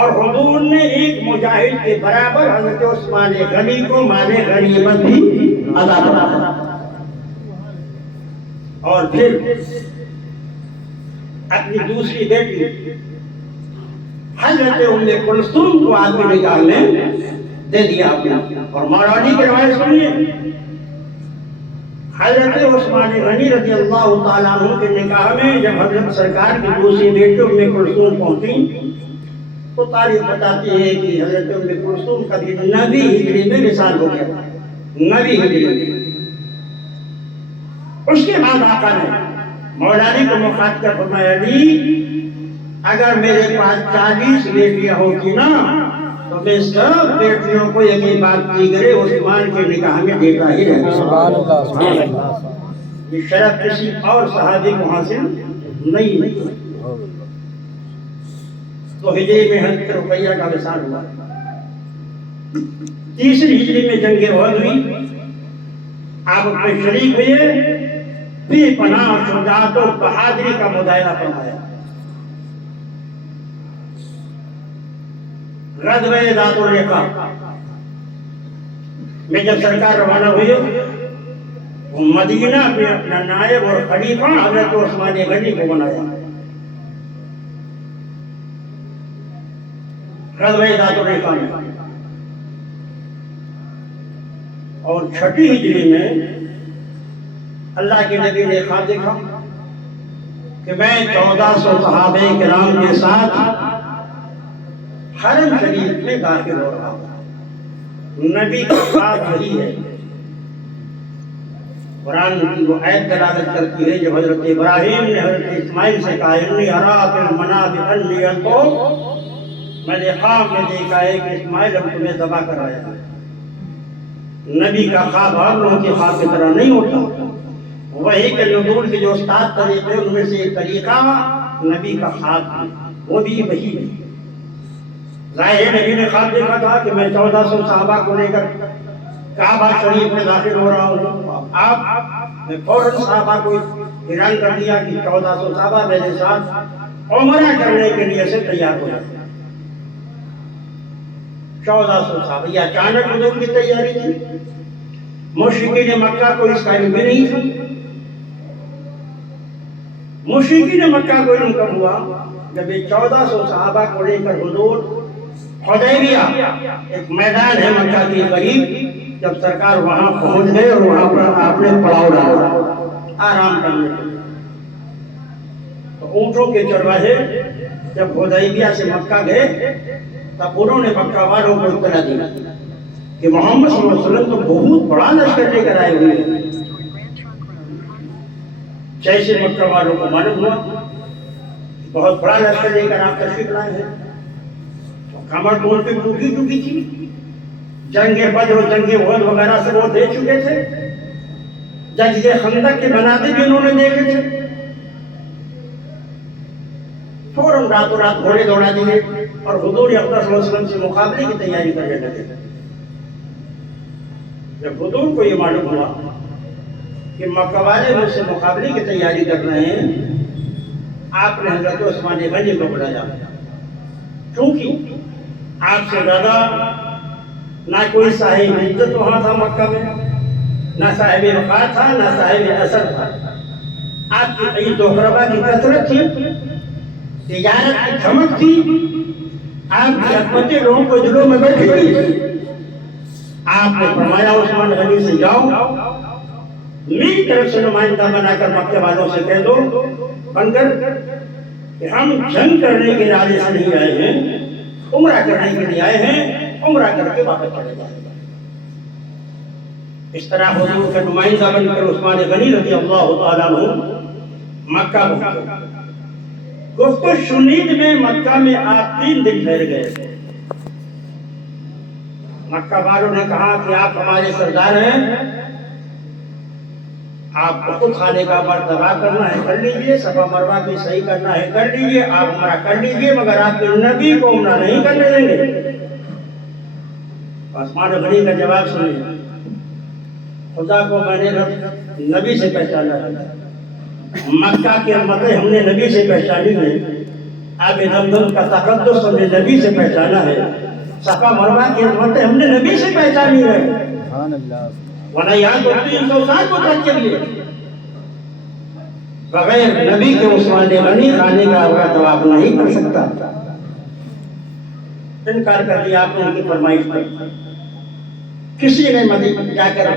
اور حضور نے ایک مجاہد کے برابر حضرت عثمان غنی کو مال غنیمت بھی عطا فرمایا۔ اور پھر اپنی دوسری بیٹی حضرت ام کلثوم کو آپ کے نکاح میں دے دیا اپنا۔ اور مہرانی کی روایت سنیے، حضرت عثمان غنی رضی اللہ تعالیٰ عنہ کے نکاح میں جب حضرت سرکار کی دوسری بیٹی ام کلثوم پہنچی تو تاریخ بتاتی ہے کہ حضرت ام کلثوم کا بھی 9 ہجری میں وصال ہو گیا تھا، 9 ہجری میں۔ اس کے بعد آقا نے مولانا کو مخاطب کر فرمایا، علی اگر میرے پاس 40 بیٹیاں ہوتی نا تو میں سب بیٹیوں کو ایک ہی بات کی کرے عثمان کے نکاح میں دیتا ہی رہتا۔ سبحان اللہ، سبحان اللہ۔ یہ شرف کسی اور صحابی کو حاصل نہیں۔ تو ہجری میں حضرت رقیہ کا وصال ہوا۔ تیسری ہجری میں جنگ احد ہوئی، آپ اپنے شریک ہوئے، بے پناہ شجاعت و بہادری کا مظاہرہ فرمایا۔ غزوہ ذات الرقاع میں جب سرکار روانہ ہوئی وہ مدینہ میں اپنا نائب اور خلیفہ حضرت عثمان غنی کو بنایا. غزوہ ذات الرقاع میں. اور 6 ہجری میں اللہ کے نبی نے خواب دیکھا کہ میں 1400 صحابہ کرام کے ساتھ حرم شریف میں داخل ہو رہا ہوں. نبی کا خواب یہی ہے. قرآن کی وہ آیت دلالت کرتی ہے جب حضرت ابراہیم نے حضرت اسماعیل سے کہا انی ارا فی المنام انی اذبحک، میں نے خواب میں دیکھا ہے کہ اسماعیل ہم تمہیں ذبح کرایا ہے. نبی کا خواب ہر لوگوں کے خواب کی طرح نہیں ہوتا. وہی کے نزول کے جو استاد طریقے ان میں سے ایک طریقہ نبی کا خواب ہے، وہ بھی وہی ہے. ظاہر نبی نے خواب دیکھا تھا کہ میں 1400 صحابہ کو لے کر کعبہ شریف میں داخل ہو رہا ہوں. آپ نے فوراً صحابہ کو اعلان کر دیا کہ 1400 صحابہ میرے ساتھ عمرہ کرنے کے لیے سے تیار ہو جائے. 1400 صحابہ. یہ اچانک حضور کی تیاری تھی. مشرکین مکہ کو اس کا علم بھی نہیں تھا. مشرکین مکہ کو علم کب ہوا جب یہ 1400 صحابہ کو لے کر حضور حدیبیہ ایک میدان ہے مکہ کے قریب، جب سرکار وہاں پہنچ گئے اور وہاں پر آپ نے پڑاؤ ڈالا آرام کرنے کے لیے. تو اونٹوں کے چرواہے جب حدیبیہ سے مکہ گئے تب انہوں نے مکہ والوں کو اطلاع دی کہ محمد صلی اللہ علیہ وسلم تو بہت بڑا لشکر لے کر آئے ہوئے ہیں. جیسے مکہ والوں کو معلوم ہوا بہت بڑا لشکر لے کر آپ تشریف لائے ہیں تو کمر ٹول پہ ٹوٹی تھی. جنگ بدر و جنگ احد وغیرہ سے وہ دیکھ چکے تھے. جنگ خندق کے مناظر بھی انہوں نے دیکھے تھے. فوراً راتوں رات گھوڑے دوڑا دیے اور حضور اقدس صلی اللہ علیہ وسلم سے مقابلے کی تیاری کرنے لگے. جب حضور کو یہ معلوم ہوا کہ مکہ والے مجھ سے مقابلے کی تیاری کر رہے ہیں، آپ نے حضرت عثمان غنی کو بلایا. کیونکہ آپ سے زیادہ نہ کوئی صاحب عزت وہاں تھا مکہ میں، نہ صاحب وقار تھا، نہ صاحب اثر تھا. آپ کی عزت و اقربا کی کثرت تھی، تجارت کی دھمک تھی، آپ کی حکمتیں لوگوں کو دلوں میں بیٹھی ہوئی تھی. آپ نے فرمایا عثمان غنی سے جاؤ، میری طرف سے نمائندہ بنا کر مکہ والوں سے کہہ دو بن کر کہ ہم جنگ کرنے کے ارادے سے نہیں آئے ہیں، عمرہ کرنے کے لیے آئے ہیں، عمرہ کر کے واپس چلے جائیں. اس طرح حضور کا نمائندہ بن کر عثمان غنی رضی اللہ تعالیٰ عنہ مکہ پہنچے. گفت و شنید میں مکہ میں آپ 3 دن ٹھہر گئے. مکہ والوں نے کہا کہ آپ ہمارے سردار ہیں، آپ کو خود خانے کا مرتبہ کرنا ہے کر لیجئے، صفا مروہ کی صحیح کرنا ہے کر لیجئے، آپ عمرہ کر لیجئے، مگر آپ کے نبی کو عمرہ نہیں کرنے دیں گے. عثمان غنی کا جواب سنیے. خدا کو میں نے نبی سے پہچانا ہے، مکہ کی عظمتیں ہم نے نبی سے پہچانی ہے، آب زمزم کا تقدس ہم نے نبی سے پہچانا ہے، صفا مروہ کی عظمتیں ہم نے نبی سے پہچانی ہے. ورنہ یہاں تو 300 سال کو تک چلیے بغیر نبی کے عثمان غنی خانے کا طواف نہیں کر سکتا. انکار کر دیا آپ نے ان کی فرمائش پر. کسی نے مدینہ جا کر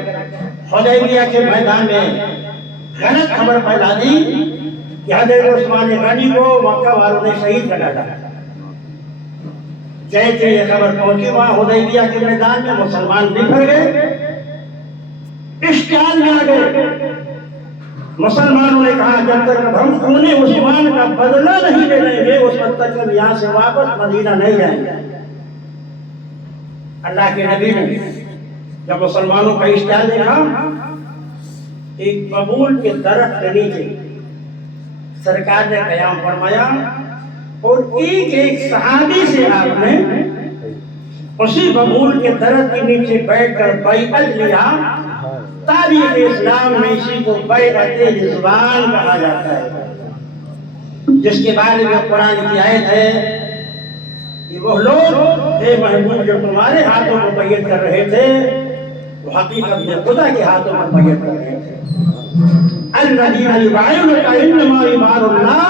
حدیبیہ کے میدان میں غلط خبر پھیلا دی کہ حضرت عثمان غنی کو مکہ والوں نے شہید کر ڈالا. جیسے یہ خبر پہنچی وہاں حدیبیہ کے میدان میں مسلمان بکھر گئے، اشتعال میں آ گئے. مسلمانوں نے کہا جب تک ہم خون عثمان کا بدلہ نہیں لے لیں گے اس وقت تک ہم یہاں سے واپس مدینہ نہیں جائیں گے. اللہ کے نبی نے جب مسلمانوں کا اشتعال دیکھا، ایک ببول کے درخت کے نیچے سرکار نے قیام فرمایا اور ایک ایک صحابی سے آپ نے اسی ببول کے درخت کے نیچے بیٹھ کر بیعت لیا. تاریخ اسلام میں اسی کو بیعت رضوان کہا جاتا ہے، جس کے بارے میں قرآن کی آیت ہے کہ وہ لوگ اے محبوب جو تمہارے ہاتھوں میں بیعت کر رہے تھے وہ حقیقت میں خدا کے ہاتھوں میں بیعت کر رہے تھے. الذین یبایعونک انما یبایع اللہ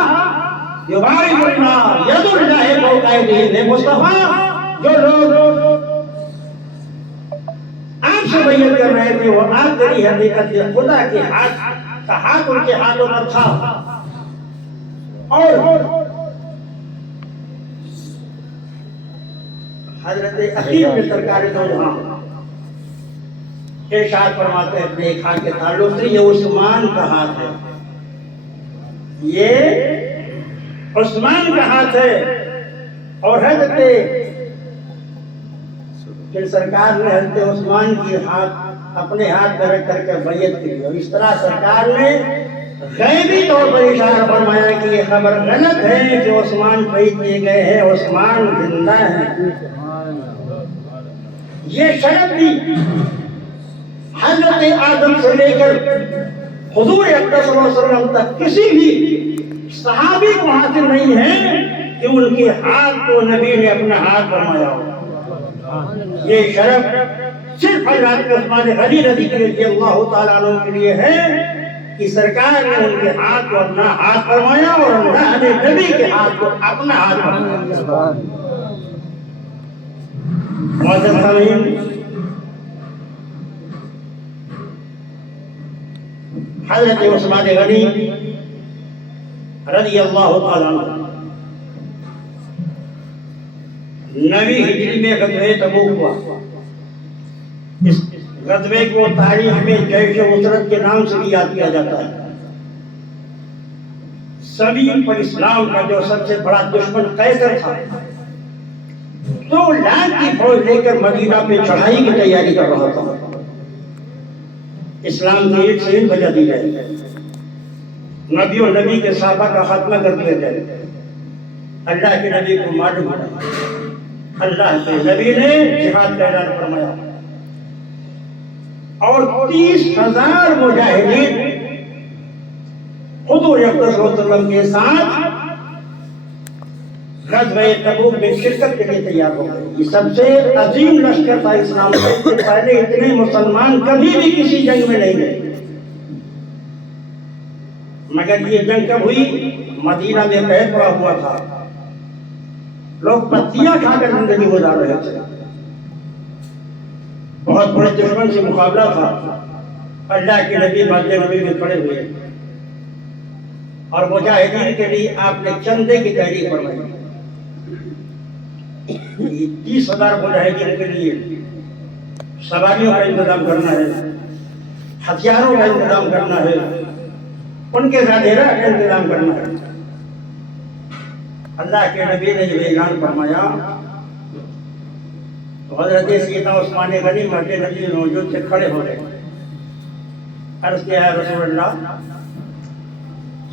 یبایع اللہ ید اللہ فوق ایدیہم. مصطفیٰ جو لوگ آپ سے بیعت کر رہے تھے وہ آخری حقیقت یہ خدا کے ہاتھ کا ہاتھ ان کے ہاتھوں پر تھا. اور حضرت اخیر میں سرکار دو جہاں ارشاد فرماتے ہیں اپنے ایک ہاتھ کے تعلق سے یہ عثمان کا ہاتھ ہے, یہ عثمان کا ہاتھ ہے. اور حضرت پھر سرکار نے حضرت عثمان کی ہاتھ اپنے ہاتھ میں رکھ کر کے بیعت کی. اور اس طرح سرکار نے غیبی طور پر اشارہ فرمایا کہ یہ خبر غلط ہے کہ عثمان شہید کیے گئے ہیں, عثمان زندہ ہیں. یہ شرط بھی حضرت آدم سے لے کر حضور اقدس صلی اللہ علیہ وسلم تک کسی بھی صحابی کو حاصل نہیں ہے کہ ان کے ہاتھ کو نبی نے اپنا ہاتھ فرمایا ہو. یہ شرف صرف حضرت عثمان غنی رضی اللہ تعالیٰ عنہ کے لیے ہے کہ سرکار نے ان کے ہاتھ کو اپنا ہاتھ فرمایا اور اللہ نے نبی کے ہاتھ کو اپنا ہاتھ فرمایا. معزز سامعین, حضرت عثمان غنی رضی اللہ تعالیٰ عنہ نویں ہجری میں غزوہ تبوک ہوا. اس غزوے کو تاریخ میں جیش اسرت کے نام سے بھی یاد کیا جاتا ہے. صلیب پر اسلام کا جو سب سے بڑا دشمن قیصر تھا 2 لاکھ کی فوج لے کر مدینہ پہ چڑھائی کی تیاری کر رہا تھا. اسلام کی ایک سے ایک وجہ دی جائے, نبی اور نبی کے صحابہ کا خاتمہ کر دیا جائے. اللہ کے نبی کو معلوم ہے اللہ کے نبی نے جہاد کا اعلان فرمایا اور 30,000 مجاہدین حضور اقدس صلی اللہ علیہ وسلم کے ساتھ غزوہ تبوک میں شرکت کے لیے تیار ہو گئے. یہ سب سے عظیم لشکر تھا اسلام کا. اس سے پہلے اتنے مسلمان کبھی بھی کسی جنگ میں نہیں گئے, مگر یہ جنگ کب ہوئی؟ مدینہ میں قید پڑا ہوا تھا, لوگ پتیاں کھا کر زندگی گزار رہے تھے. بہت بڑے دشمن سے مقابلہ تھا. اللہ کے نبی مسجد نبی میں کھڑے ہوئے اور مجاہدین کے لیے آپ نے چندے کی تحریک فرمائی. 30,000 مجاہدین کے لیے سواریوں کا انتظام کرنا ہے, ہتھیاروں کا انتظام کرنا ہے, ان کے ذخیرہ کا انتظام کرنا ہے. اللہ کے نبی نے جب اعلان فرمایا تو حضرت سیدنا عثمان غنی مسجد نبی میں موجود سے کھڑے ہو گئے. عرض کیا ہے رسول اللہ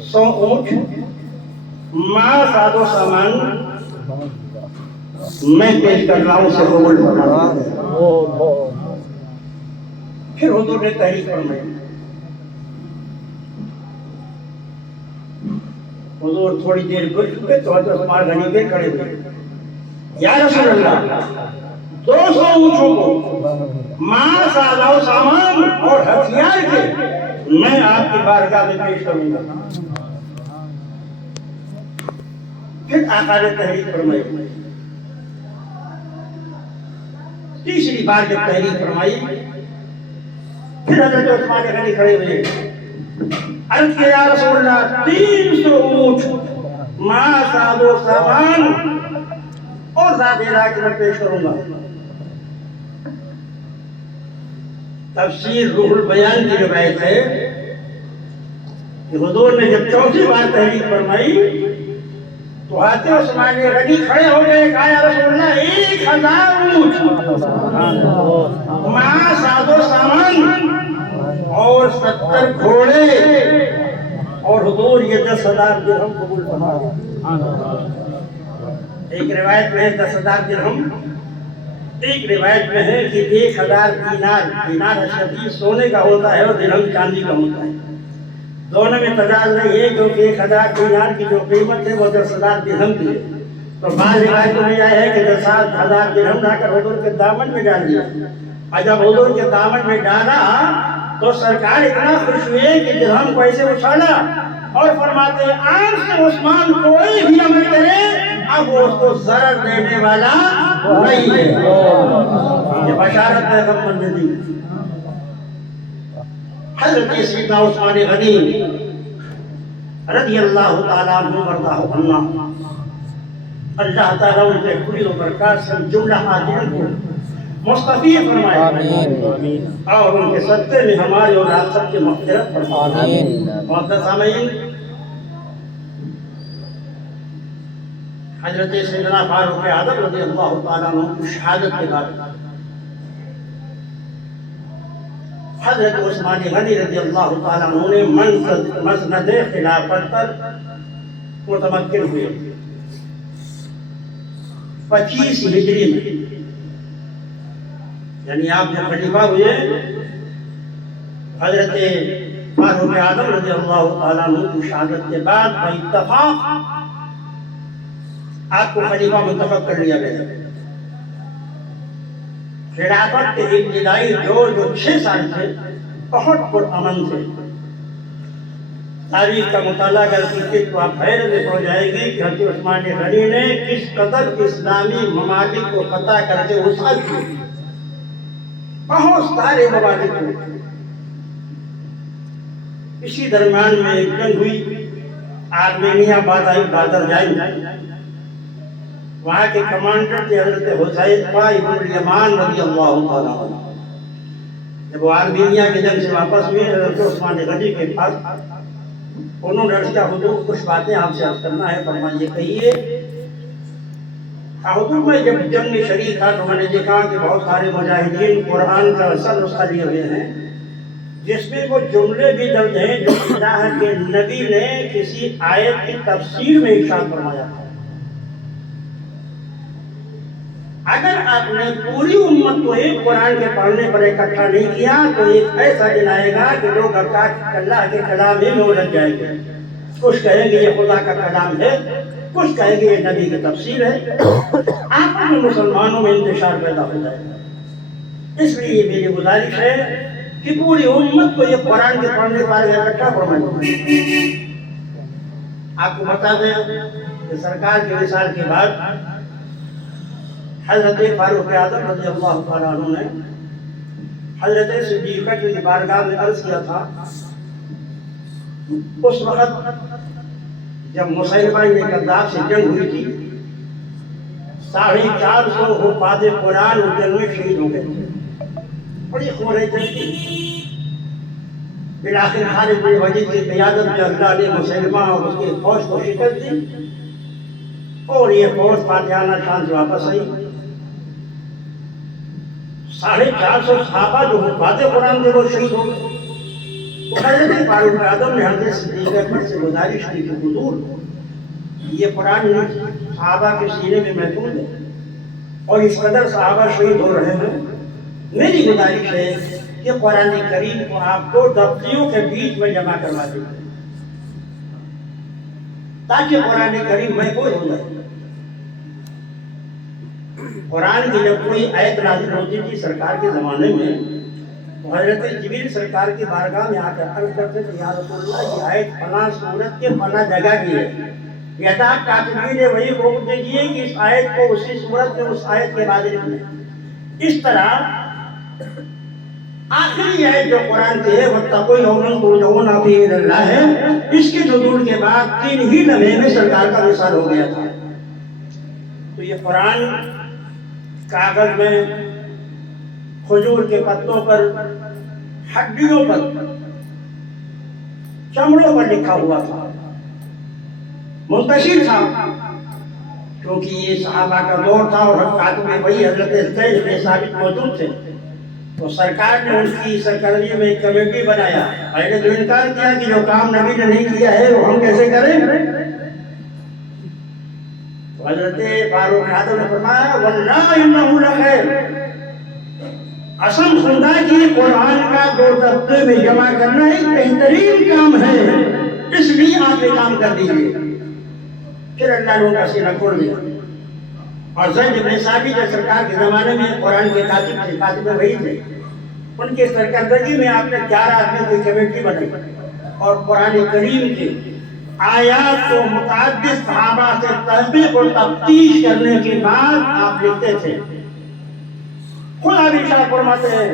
100 اونٹ مال ساز و سامان میں پیش کر رہا ہوں, اسے قبول فرمائیے. پھر حضور نے تحریک فرمائی. حضور تھوڑی دیر گزر چکے تو حضرت عثمان غنی کے کھڑے ہوئے. یا رسول اللہ 200 اونٹوں کو مال ساز و سامان اور ہتھیار کے میں آپ کی بارگاہ میں پیش کروں گا. پھر آقا نے تحریک فرمائی. تیسری بار جب تحریک فرمائی پھر حضرت عثمان غنی کھڑے ہوئے. عرض کیا یا رسول اللہ 300 اونٹ مال ساز و سامان اور ذخیرہ کے میں پیش کروں گا. تفسیر روح البیان کی روایت ہے کہ حضور نے جب چوتھی بار تحریک فرمائی تو حضرت عثمان غنی کھڑے ہو گئے. کہا یا رسول اللہ 1,000 اونٹ مال ساز و سامان اور 70 گھوڑے اور حضور یہ 10,000 درہم قبول فرما. ایک روایت میں 10,000 درہم, ایک روایت میں ہے کہ 1,000 دینار. دینار اشرفی سونے کا ہوتا ہے اور درہم چاندی کا ہوتا ہے. دونوں میں تضاد نہیں ہے کیونکہ 1,000 دینار کی جو قیمت ہے وہ 10,000 درہم کی ہے. تو بعض روایتوں میں یہ ہے کہ 10,000 درہم لا کر حضور کے دامن میں ڈال دیا. اور جب حضور کے دامن میں ڈالا تو سرکار اتنا خوش ہوئے کہ درہم کو ایسے اچھالا اور فرماتے ہیں آج سے عثمان کوئی بھی عمل کرے اب وہ اس کو ضرر دینے والا نہیں ہے. یہ بشارت پیغمبر نے دی. حضرت سیدنا عثمان غنی رضی اللہ تعالیٰ عنہ وارضاہ عنہ، اللہ تعالیٰ ان کے کل و برکات سے جملہ حاضرین کو مستفید فرمائے اور ان کے صدقے میں ہمارے اور آپ سب کے مغفرت فرمائے. محترم سامعین، حضرت سیدنا فاروق اعظم رضی اللہ تعالیٰ عنہ کی شہادت کے بعد حضرت عثمان غنی رضی اللہ تعالیٰ عنہ نے مسند خلافت پر متمکن ہوئے. 25 ہجری میں یعنی آپ جو خلیفہ ہوئے حضرت فاروق اعظم رضی اللہ تعالیٰ عنہ کی شہادت کے بعد باتفاق آپ کو خلیفہ منتخب کر لیا گیا. خلافت کے ابتدائی جو 6 سال تھے بہت پرامن تھے. تاریخ کا مطالعہ اگر کیجیے تو آپ حیرت میں پڑ جائے گی کہ حضرت عثمان غنی نے کس قدر اسلامی ممالک کو فتح کر کے وسعت کی. بہت سارے ممالک ہوئے. اسی درمیان میں ایک جنگ ہوئی آرمینیا آذربائیجان. وہاں کے کمانڈر تھے حضرت حذیفہ ابن الیمان رضی اللہ تعالیٰ عنہ. جب وہ آرمینیا کی جنگ سے واپس ہوئے حضرت عثمان غنی کے پاس انہوں نے عرض کیا حضور کچھ باتیں آپ سے عرض کرنا ہے، فرمائیے کہیے. حضور میں جب جنگ میں شریک تھا تو میں نے دیکھا کہ بہت سارے مجاہدین قرآن کا اصل نسخہ لیے ہوئے ہیں جس میں وہ جملے بھی درج ہیں جو اللہ کے نبی نے کسی آیت کی تفسیر میں ارشاد فرمایا تھا. اگر آپ نے پوری امت کو ایک قرآن کے پڑھنے پر اکٹھا نہیں کیا تو ایک ایسا دن آئے گا کہ لوگ اللہ کے کلام ہی میں الجھ جائیں گے. کچھ کہیں گے یہ خدا کا کلام ہے، کچھ کہیں گے یہ نبی کی تفسیر ہے. آپ میں مسلمانوں میں انتشار پیدا ہو جائے گا. اس لیے میری گزارش ہے کہ پوری امت کو یہ قرآن کے پڑھنے پر اکٹھا فرمائیں. آپ کو بتا دیں کہ سرکار کے وصال کے بعد حضرت فاروق اعظم رضی اللہ تعالیٰ عنہ نے حضرت صدیقہ کی بارگاہ میں عرض کیا تھا. اس وقت جب مسیلمہ کذاب سے جنگ ہوئی تھی 450 حفاظ قرآن اس جنگ میں شہید ہو گئے تھے. بڑی خورے جنگ تھی. بالآخر خالد بن ولید کی قیادت میں اللہ نے مسیلمہ اور اس کی فوج کو شکست دی اور یہ فوج فاتحانہ شان سے واپس آئی. 450 صحابہ جو حفاظ قرآن تھے وہ شہید ہو گئے. حضرت فاروق اعظم نے حضرت صدیق اکبر سے گزارش کی کہ حضور یہ قرآن صحابہ کے سینے میں محفوظ ہے اور اس قدر صحابہ شہید ہو رہے ہیں. میری گزارش ہے کہ قرآن کریم کو آپ 2 دفتریوں کے بیچ میں جمع کروا دیں تاکہ قرآن کریم محفوظ ہو جائے. قرآن کی جب کوئی آیت نازل ہوتی تھی سرکار کے زمانے میں تو حضرت جبریل سرکار کی بارگاہ میں آ کر عرض کرتے تھے یا رسول اللہ یہ آیت فلاں سورت کے فلاں جگہ کی ہے. یہ کاتبین وہی روک دیجیے کہ اس آیت کو اسی سورت میں اس آیت کے بعد لکھیں. اس طرح آخری آیت جو قرآن کی ہے وَاتَّقُوا يَوْمًا تُرْجَعُونَ فِيهِ إِلَى اللَّهِ ہے. اس کے نزول کے بعد 3 ہی لمحے میں سرکار کا وصال ہو گیا تھا. تو یہ قرآن کاغذ میں کھجور کے پتوں پر ہڈیوں پر چمڑوں پر لکھا ہوا تھا، منتشر تھا کیونکہ یہ صحابہ کا دور تھا اور کاتب میں وہی حضرت زید بن ثابت موجود تھے. تو سرکار نے ان کی سرکردگی میں ایک کمیٹی بنایا. پہلے تو انکار کیا کہ جو کام نبی نے نہیں کیا ہے وہ ہم کیسے کریں. حضرت فاروق اعظم نے فرمایا واللہ انہ لخیر، قسم خدا کی قرآن کا 2 دفتر میں جمع کرنا ایک بہترین کام ہے، اس لیے آپ یہ کام کر دیجیے. پھر اللہ نے ان کا سینہ کھول دیا. اور زید بن ثابت جو سرکار کے زمانے میں قرآن کے کاتب تھے، کاتب وحی تھے، ان کی سرکردگی میں آپ نے 11 آدمی کی کمیٹی بنائی اور قرآن کریم کے آیات کو متعدد صحابہ سے تحقیق اور تفتیش کرنے کے بعد آپ لکھتے تھے. خود آپ ارشاد فرماتے ہیں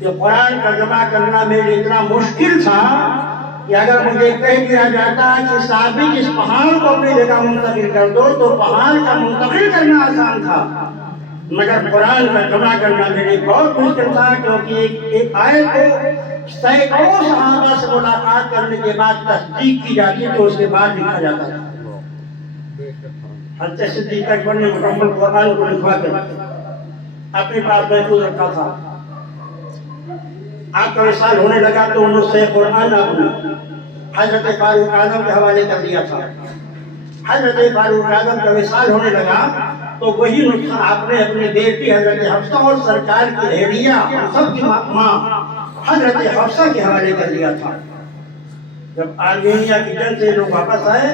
کہ قرآن کا جمع کرنا میرے لیے اتنا مشکل تھا کہ اگر مجھے کہہ دیا جاتا کہ سابق اس پہاڑ کو اپنی جگہ منتقل کر دو تو پہاڑ کا منتقل کرنا آسان تھا، مگر قرآن کا جمع کرنا میرے لیے بہت مشکل تھا، کیونکہ ایک آیت کو سینکڑوں صحابہ سے ملاقات کرنے کے بعد تصدیق کی جاتی تو اس کے بعد لکھا جاتا تھا. حضرت صدیق اکبر نے مکمل قرآن کو لکھوا کر اپنے پاس محفوظ رکھا تھا. آپ کا وصال ہونے لگا تو انہوں سے قرآن آپ نے حضرت فاروق اعظم کے حوالے کر دیا تھا. حضرت فاروق اعظم کا وصال ہونے لگا تو وہی نسخہ آپ نے اپنی بیٹی حضرت حفصہ اور سرکار کی اہلیہ سب کی ماں حضرت حفصہ کے حوالے کر دیا تھا. جب آرمینیا کی جنگ سے لوگ واپس آئے،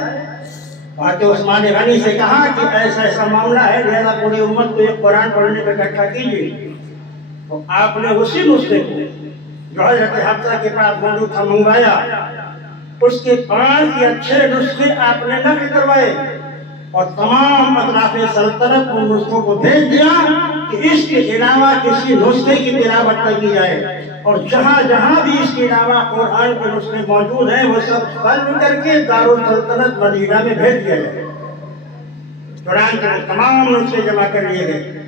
حضرت عثمان غنی سے کہا کہ ایسا ایسا معاملہ ہے، لہذا پوری امت کو ایک قرآن پڑھنے کا اکٹھا کیجیے. تو آپ نے اسی نسخے کو جو حضرت حفصہ کے پاس موجود تھا منگوایا. اس کے 5 یا 6 نسخے آپ نے نقل کروائے اور تمام اطراف سلطنت کو نسخوں کو بھیج دیا کہ اس کے علاوہ کسی نسخے کی تلاوت نہ کی جائے، اور جہاں جہاں بھی اس کے علاوہ قرآن کے نسخے موجود ہیں وہ سب قلم کر کے دارالسلطنت مدینہ میں بھیج دیا جائے. قرآن کے تمام نسخے جمع کر لیے گئے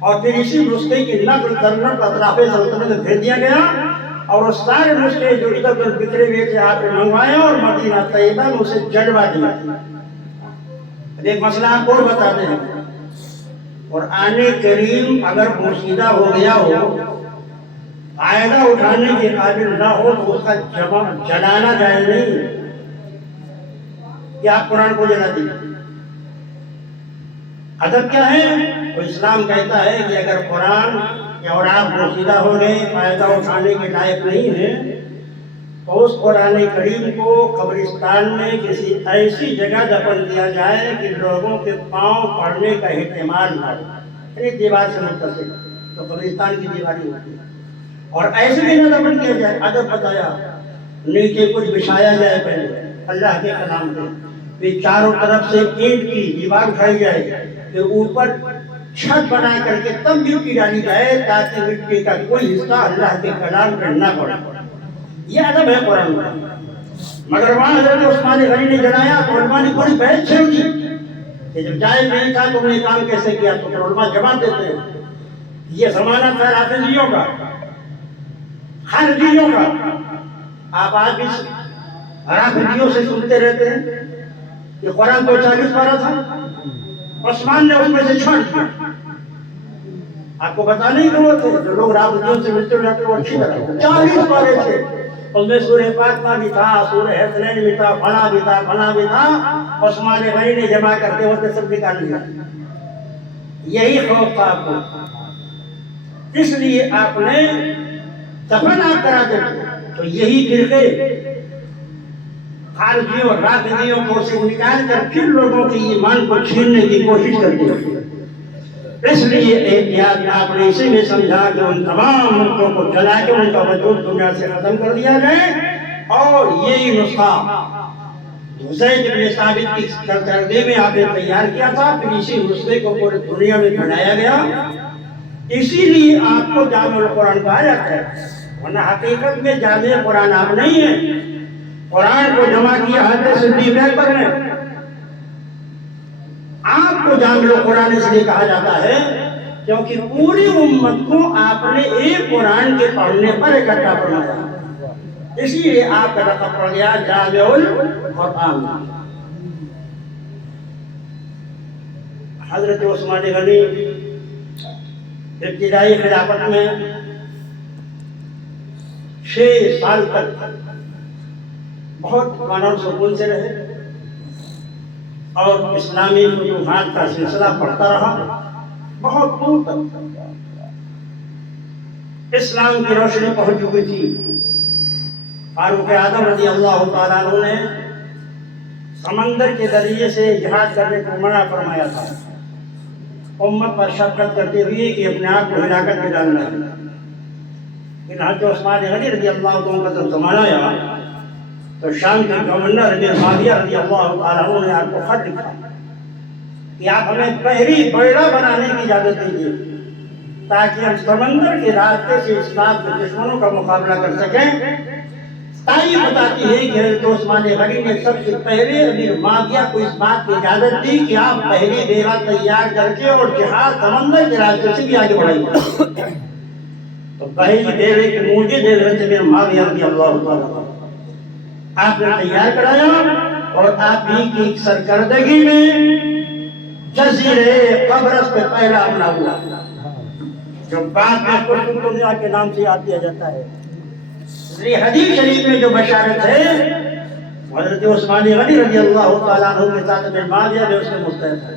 اور پھر اسی نسخے کی نقل در نقل اطراف سلطنت میں بھیج دیا گیا، اور وہ سارے نسخے جو ادھر ادھر بکھرے ہوئے تھے آپ نے منگوائے اور مدینہ طیبہ میں اسے جلوا دیا. ایک مسئلہ آپ کو بتاتے ہیں، قرآن کریم اگر پوشیدہ ہو گیا ہو، قاعدہ اٹھانے کے قابل نہ ہو تو اس کا جلانا جائز نہیں ہے کہ آپ قرآن کو جلا دیجیے. ادب کیا ہے؟ تو اسلام کہتا ہے کہ اگر قرآن اور آپ پوشیدہ ہو گئے، قاعدہ اٹھانے کے لائق نہیں ہے، تو اس قرآن کریم کو قبرستان میں کسی ایسی جگہ دفن کیا جائے کہ لوگوں کے پاؤں پڑنے کا احتمال نہ ہو. ایک دیوار سے متصل تو قبرستان کی دیواری ہوتی ہے، اور ایسے بھی نہ دفن کیا جائے. ادب بتایا، نیچے کچھ بچھایا جائے پہلے اللہ کے کلام سے، پھر چاروں طرف سے اینٹ کی دیوار اٹھائی جائے، پھر اوپر چھت بنا کر کے تب مٹی ڈالی جائے تاکہ مٹی کا کوئی حصہ اللہ کے کلام پر نہ پڑے. یہ ادب ہے قرآن کا. مگر وہاں حضرت عثمان غنی نے جلایا تو علماء نے بڑی بحث چھیڑ دی کہ جب جائز نہیں تھا تم نے کام کیسے کیا. تو پھر علماء جواب دیتے ہیں یہ زمانہ تھا رافضیوں کا، خارجیوں کا. آپ آج بھی رافضیوں سے سنتے رہتے ہیں کہ قرآن تو 40 پارہ تھا، عثمان نے اس میں سے چھوڑ دیا. آپ کو بتانے کی ضرورت ہے، جو لوگ رافضیوں سے ملتے رہتے وہ اچھی طرح 40 پارے تھے. اس میں سورہ فاطمہ بھی تھا، سورہ حسنین بھی تھا، فلاں بھی تھا، فلاں بھی تھا. عثمان غنی نے جمع کرتے ہوتے سب نکال لیا. یہی خوف تھا آپ کو، اس لیے آپ نے دفن آپ کرا دیتے. تو یہی فرقے خارجیوں اور رافضیوں کو سے نکال کر پھر لوگوں کے ایمان کو چھیننے کی کوشش کرتے ہیں. اس لیے احتیاط آپ نے اسی میں سمجھا کہ ان تمام ملکوں کو جلا کے ان کا وجود دنیا سے ختم کر دیا جائے. اور یہی نسخہ زید بن ثابت کی سرکردگی میں آپ نے تیار کیا تھا، پھر اسی نسخے کو پوری دنیا میں پھیلایا گیا. اسی لیے آپ کو جامع القرآن کہا جاتا ہے، ورنہ حقیقت میں جامع قرآن آپ نہیں ہیں. قرآن کو جمع کیا حضرت صدیق اکبر نے. آپ کو جامع القرآن اس لیے کہا جاتا ہے کیونکہ پوری امت کو آپ نے ایک قرآن کے پڑھنے پر اکٹھا فرمایا، اسی لیے آپ کا لقب پڑ گیا جامع القرآن. حضرت عثمان غنی ابتدائی خلافت میں 6 سال تک بہت قانون سکون سے رہے اور اسلامی فتوحات کا سلسلہ پڑھتا رہا. بہت دور تک اسلام کی روشنی پہنچ چکی تھی. فاروق اعظم رضی اللہ تعالیٰ عنہ نے سمندر کے ذریعے سے جہاد کرنے کو منع فرمایا تھا، امت پر شفقت کرتے ہوئے کہ اپنے آپ کو ہلاکت میں ڈالنا ہے. حضرت عثمان غنی رضی اللہ عنہ کا جب زمانہ آیا تو شام کے گورنر امیر معاویہ رضی اللہ تعالیٰ عنہ نے آپ کو خط لکھا کہ آپ ہمیں بحری بیڑا بنانے کی اجازت دیجیے تاکہ ہم سمندر کے راستے سے اسلام کے دشمنوں کا مقابلہ کر سکیں۔ تاریخ بتاتی ہے کہ حضرت عثمان غنی نے سب سے پہلے امیر معاویہ کو اس بات کی اجازت دی کہ آپ پہلی بیڑا تیار کر کے اور جہاد سمندر کے راستے سے بھی آگے بڑھائیے۔ تو پہلی بیڑے کے موجد حضرت امیر معاویہ رضی اللہ تعالیٰ آپ نے تیار کرایا اور آپ ہی کی سرکردگی میں جزیرے قبرص پہ پہلا حملہ ہوا جو بعد میں قرطب دنیا کے نام سے یاد کیا جاتا ہے۔ یہ حدیث شریف میں جو بشارت ہے حضرت عثمان غنی رضی اللہ تعالیٰ عنہ کے ساتھ امیر معاویہ جو اس میں مستحق ہے۔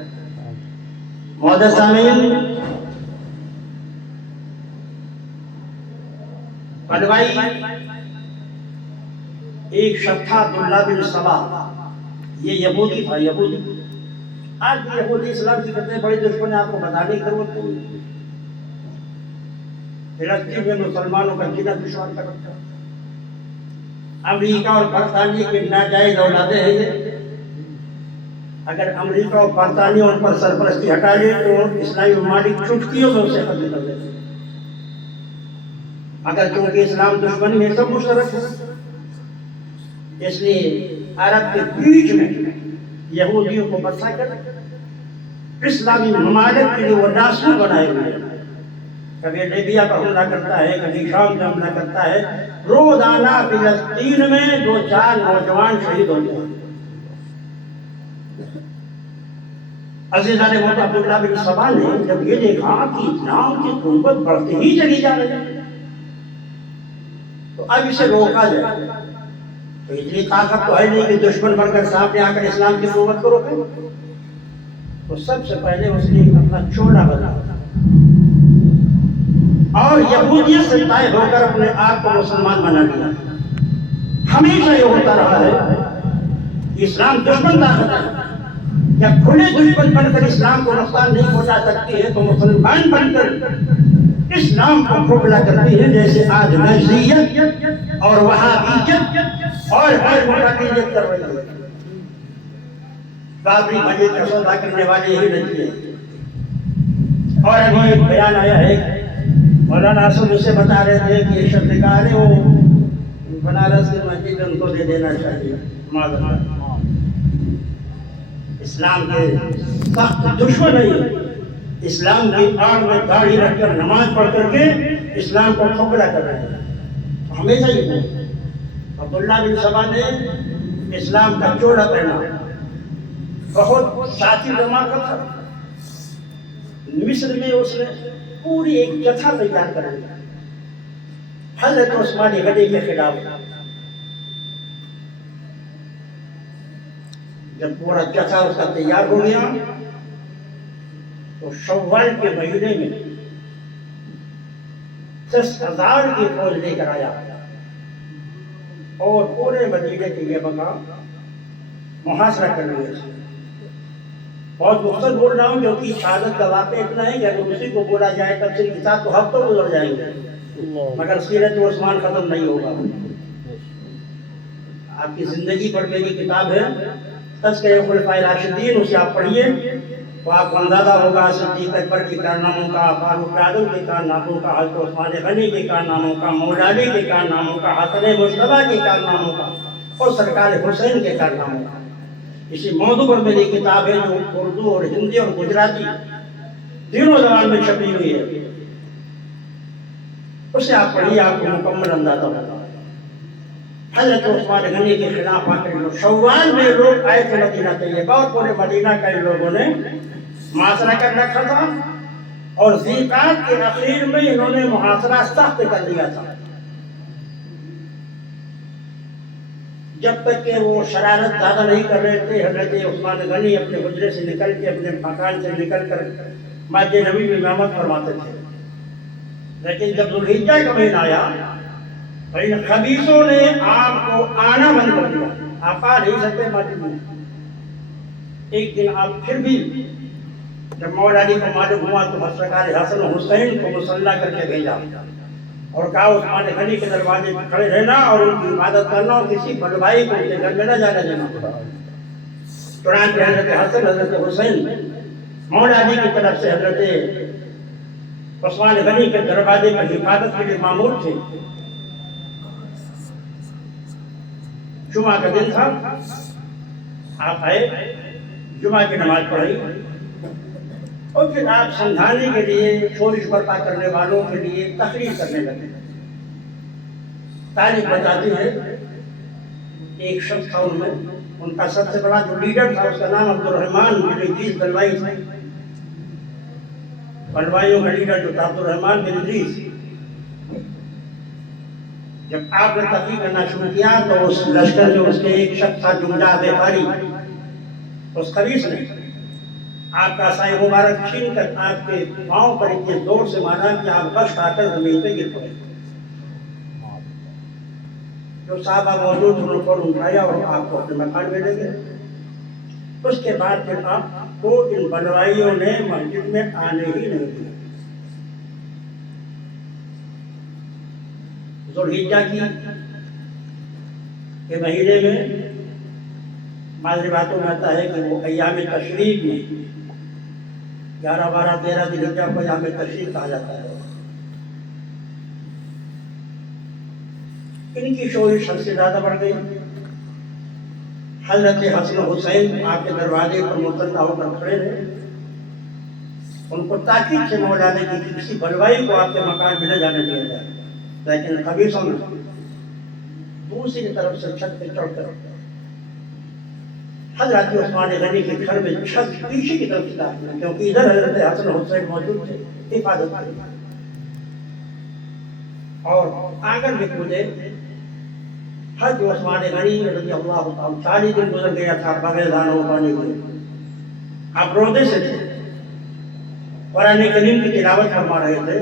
معزز سامعین، قلوائی ایک شخص تھا عبداللہ بن سبا، یہ یہودی تھا۔ یہودی آج بھی یہودی اسلام کی کتنے بڑے دشمن ہیں آپ کو بتانے کی ضرورت نہیں۔ فلسطین میں مسلمانوں کا جنہ دشمن کر رکھا، امریکہ اور برطانیہ کے ناجائز اولادیں ہیں یہ۔ اگر امریکہ اور برطانیہ ان پر سرپرستی ہٹا لے تو اسلامی ممالک چٹکیوں میں اسے ختم کر دیں۔ اگر چونکہ اسلام دشمن میں سب مشترک ہے، اس لیے عرب کے بیچ میں یہودیوں کو بسا کر اسلامی ممالک کے لیے وہ ناسور بنائے ہوئے ہیں۔ کبھی لیبیا پر حملہ کرتا ہے، کبھی شام پر حملہ کرتا ہے۔ روزانہ فلسطین میں 2-4 نوجوان شہید ہوتے ہیں۔ عزیزان محترم، عبداللہ بن سبا نے جب یہ دیکھا کہ اسلام کی قوت بڑھتی ہی چلی جا رہی ہے تو اب اسے روکا جائے۔ تو اتنی طاقت تو ہے نہیں کہ دشمن بن کر سامنے آ کر اسلام کی قوت کو روکے۔ تو سب سے پہلے اس نے اپنا چولا بدلا اور یہودیت سے طائب ہو کر اپنے آپ کو مسلمان بنا لیا۔ ہمیشہ یہ ہوتا رہا ہے کہ اسلام دشمن طاقت ہے، جب کھلے دشمن بن کر اسلام کو نقصان نہیں پہنچا سکتی ہے تو مسلمان بن کر اسلام کو کھوکھلا کرتی ہے، جیسے آج نجدیت اور وہابیت اور غیر مقلدیت کر رہی ہے۔ بابری مسجد کا سودا کرنے والے ہی نجدی ہیں۔ اور ابھی ایک بیان آیا ہے، مولانا اسد اسے بتا رہے تھے کہ یہ شخص کہا ہے وہ بنارس کی مسجد ان کو دے دینا چاہیے۔ معذرت، اسلام کے سخت دشمن ہے، اسلام کی آڑ میں داڑھی رکھ کر نماز پڑھ کر کے اسلام کو کھوکھلا کر رہے ہیں۔ ہمیشہ یہ ہے۔ عبداللہ بن سبا نے اسلام کا چولا پہنا، بہت ساتھی جمع کا تھا۔ مصر میں اس نے پوری ایک جتھا تیار کر دیا حضرت عثمان غنی کے خلاف۔ جب پورا جتھا اس کا تیار ہو گیا تو شوال کے مہینے میں 10,000 کی فوج لے کر آیا اور پورے مدینے کے یہ مقام محاصرہ کر لیا۔ بہت مختصر بول رہا ہوں کیونکہ شہادت کا واقعہ اتنا ہے کہ اگر اسی کو بولا جائے تفصیل کے ساتھ تو ہفتوں گزر جائیں گے، مگر سیرت عثمان ختم نہیں ہوگا۔ آپ کی زندگی پر میری کتاب ہے تذکرہ خلفائے راشدین، اسے آپ پڑھیے تو آپ کو اندازہ ہوگا صدیق اکبر کے کارناموں کا، فاروق اعظم کے کارناموں کا، حضرت عثمان غنی کے کارناموں کا، مولا علی کے کارناموں کا، حسن مجتبیٰ کے کارناموں کا اور سرکار حسین کے کارناموں کا۔ اسی موضوع پر میری کتاب ہے جو اردو اور ہندی اور گجراتی تینوں زبان میں چھپی ہوئی ہے، اسے آپ پڑھیے، آپ کو مکمل اندازہ ہوگا۔ حضرت عثمان غنی کے خلاف آ کر شوال میں لوگ آئے تھے مدینہ طیبہ اور پورے مدینہ کا ان لوگوں نے محاصرہ کر رکھا تھا اور ذیقات کے اخیر میں انہوں نے محاصرہ سخت کر دیا تھا۔ جب تک کہ وہ شرارت زیادہ نہیں کر رہے تھے، حضرت عثمان غنی اپنے حجرے سے نکل کے، اپنے مکان سے نکل کر مسجد نبوی میں امامت فرماتے تھے۔ لیکن جب ذوالحجہ کا مہینہ آیا تو ان خبیثوں نے آپ کو آنا بند کر دیا، آپ آ نہیں سکتے مسجد میں۔ ایک دن آپ پھر بھی جب مولا علی کو معلوم ہوا تو سرکار حسن و حسین کو مسلح کر کے بھیجا اور کہا عثمان غنی کے دروازے پہ کھڑے رہنا اور ان کی عبادت کرنا اور کسی بڑے بھائی کو ان کے گھر میں نہ جانا دینا۔ چنانچہ حضرت حسن حضرت حسین مولا علی کی طرف سے حضرت عثمان غنی کے دروازے پر حفاظت کے لیے معمور تھے۔ جمعہ کا دن تھا، آپ آئے، جمعہ کی نماز پڑھی اور پھر آپ سمجھانے کے لیے، شورش برپا کرنے والوں کے لیے تقریر کرنے لگے۔ تاریخ بتاتی ہے ایک شخص تھا ان میں، ان کا سب سے بڑا جو لیڈر تھا اس کا نام عبد الرحمن بن ادریس بلوائی تھا۔ بلوائیوں کا لیڈر جو تھا عبد الرحمن بن ادریس، جب آپ نے تقریر کرنا شروع کیا تو اس لشکر میں اس کے ایک شخص تھا جملہ بیفاری، اس خبیث نے آپ کا عصا مبارک چھین کر آپ کے پاؤں پر اتنے زور سے مارا کہ آپ بش کھا کر زمین پہ گر پڑے۔ جو صحابہ موجود انہوں نے فوراً اٹھایا اور آپ کو اپنے مکان میں لے گئے۔ اس کے بعد پھر آپ کو ان بلوائیوں نے مسجد میں آنے ہی نہیں دیا۔ ذوالحجہ کی کے مہینے میں بعض باتوں میں آتا ہے کہ وہ ایام تشریق میں 11، 12، 13 ذی الحجہ کو ایام تشریق کہا جاتا ہے۔ ان کی شورش حد سے زیادہ بڑھ گئی۔ حضرت حسن حسین آپ کے دروازے پر متنع ہو کر کھڑے رہے۔ ان کو تاکید سے مولا نے کی کہ کسی بلوائی کو آپ کے مکان میں نہ جانے دیا جائے، لیکن خبیثوں نے دوسری طرف سے چھت پہ چڑھ کر حضرت عثمان غنی کے گھر میں چھت پیچھے کی طرف سے داخل ہوئے، کیونکہ ادھر حضرت حسن حسین موجود تھے حفاظت کے لیے، اور آنگن میں کودے۔ حضرت عثمان غنی رضی اللہ تعالیٰ 40 دن گزر گیا تھا بغیر دانا و پانی کے، آپ روزے سے تھے، قرآن کریم کی تلاوت فرما رہے تھے،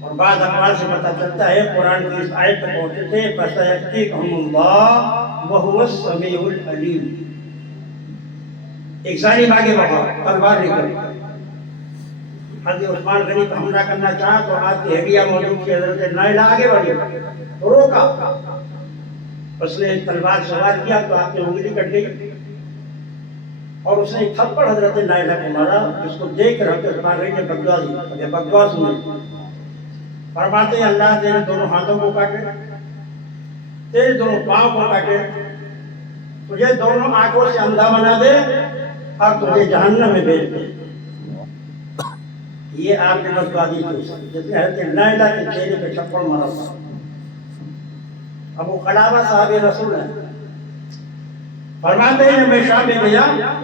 اور بعض اقوال سے پتہ چلتا ہے قرآن کی اس آیت پر پہنچے تھے فَسَيَكْفِيكَهُمُ اللَّهُ وَهُوَ السَّمِيعُ الْعَلِيمُ۔ ایک ظالم آگے بڑھا، تلوار لے کر حضرت عثمان غنی کو حملہ کرنا چاہا تو آپ کی ہڈیاں موجود تھی، حضرت نائلہ آگے بڑھی، روکا، اس نے تلوار سوار کیا تو آپ کی انگلی کٹ گئی، اور اس نے ایک تھپڑ حضرت نائلہ کو مارا، جس کو دیکھ کر حضرت عثمان غنی نے بددعا دی۔ یہ بددعا سنی، فرماتے ہیں اللہ تیرے دونوں ہاتھوں کو کاٹے، تیرے دونوں پاؤں کو کاٹے، تجھے دونوں آنکھوں سے اندھا بنا دے اور تجھے جہنم میں بھیج دے۔ یہ آپ نے بددعا دی تھی، جس نے حضرت نائلہ کے چہرے پہ تھپڑ مارا تھا۔ ابو قلابہ صحابی رسول ہیں، فرماتے ہیں میں شام میں گیا،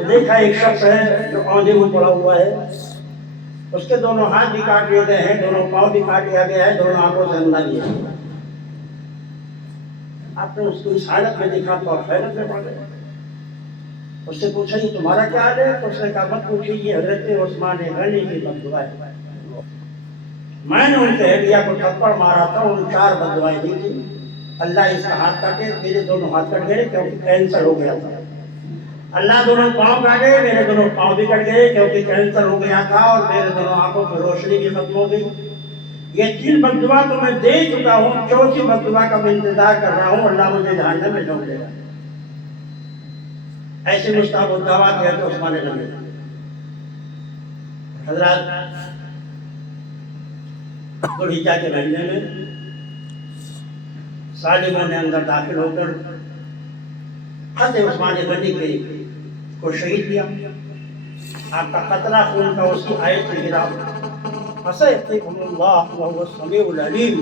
دیکھا ایک شخص ہے جو اوندھے میں پڑا ہوا ہے، اس کے دونوں ہاتھ بھی کاٹ لیے گئے ہیں، دونوں پاؤں بھی کاٹ لیا گیا ہے، دونوں آنکھوں سے اندھا کیا گیا۔ آپ نے اس کو اس حالت میں دیکھا تو آپ حیرت میں پڑ گئے۔ اس سے پوچھا یہ تمہارا کیا حال ہے؟ تو اس نے کہا مت پوچھیے، یہ حضرت عثمان غنی کی بددعا ہے، میں نے ان کے ہڈیا کو تھپڑ مارا تھا، ان 4 بددعائیں دی تھی، اللہ اس کا ہاتھ کاٹے، میرے دونوں ہاتھ کٹ گئے کیونکہ کینسر ہو گیا تھا، اللہ دونوں پاؤں کاٹے، میرے دونوں پاؤں بھی کٹ گئے کیونکہ کینسر ہو گیا تھا، اور میرے دونوں آنکھوں کی روشنی بھی ختم ہو گئی۔ یہ 3 بددعا تو میں دے چکا ہوں، 4تھی بددعا کا میں انتظار کر رہا ہوں، اللہ مجھے جہنم میں ڈال دے گا۔ ایسے مستحب الدعوات ہے تو عثمان غنی حضرات ذوالحجہ کے مہینے میں ظالموں نے اندر داخل ہو کر حضرت عثمان غنی کو شہید کیا۔ آپ کا قطرہ خون کا اسی آیت میں گرا، فَسَيَكْفِيكَهُمُ اللَّهُ وَهُوَ السَّمِيعُ الْعَلِيمُ۔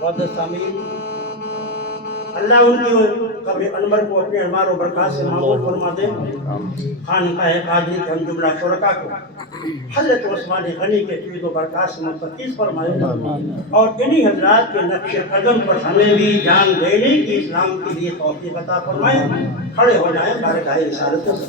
بہت سامعین، اللہ ان کی قبر انور کو اپنے انوار و برکات سے معمول فرما دے۔ خانقاہ قادری کے ہم جملہ شرکا کو حضرت عثمان غنی کے فیض و برکات سے مستفیض فرمائے، اور انہی حضرات کے نقش قدم پر ہمیں بھی جان دینے کی اسلام کے لیے توفیق عطا فرمائے۔ کھڑے ہو جائیں بارگاہ رسالت سے۔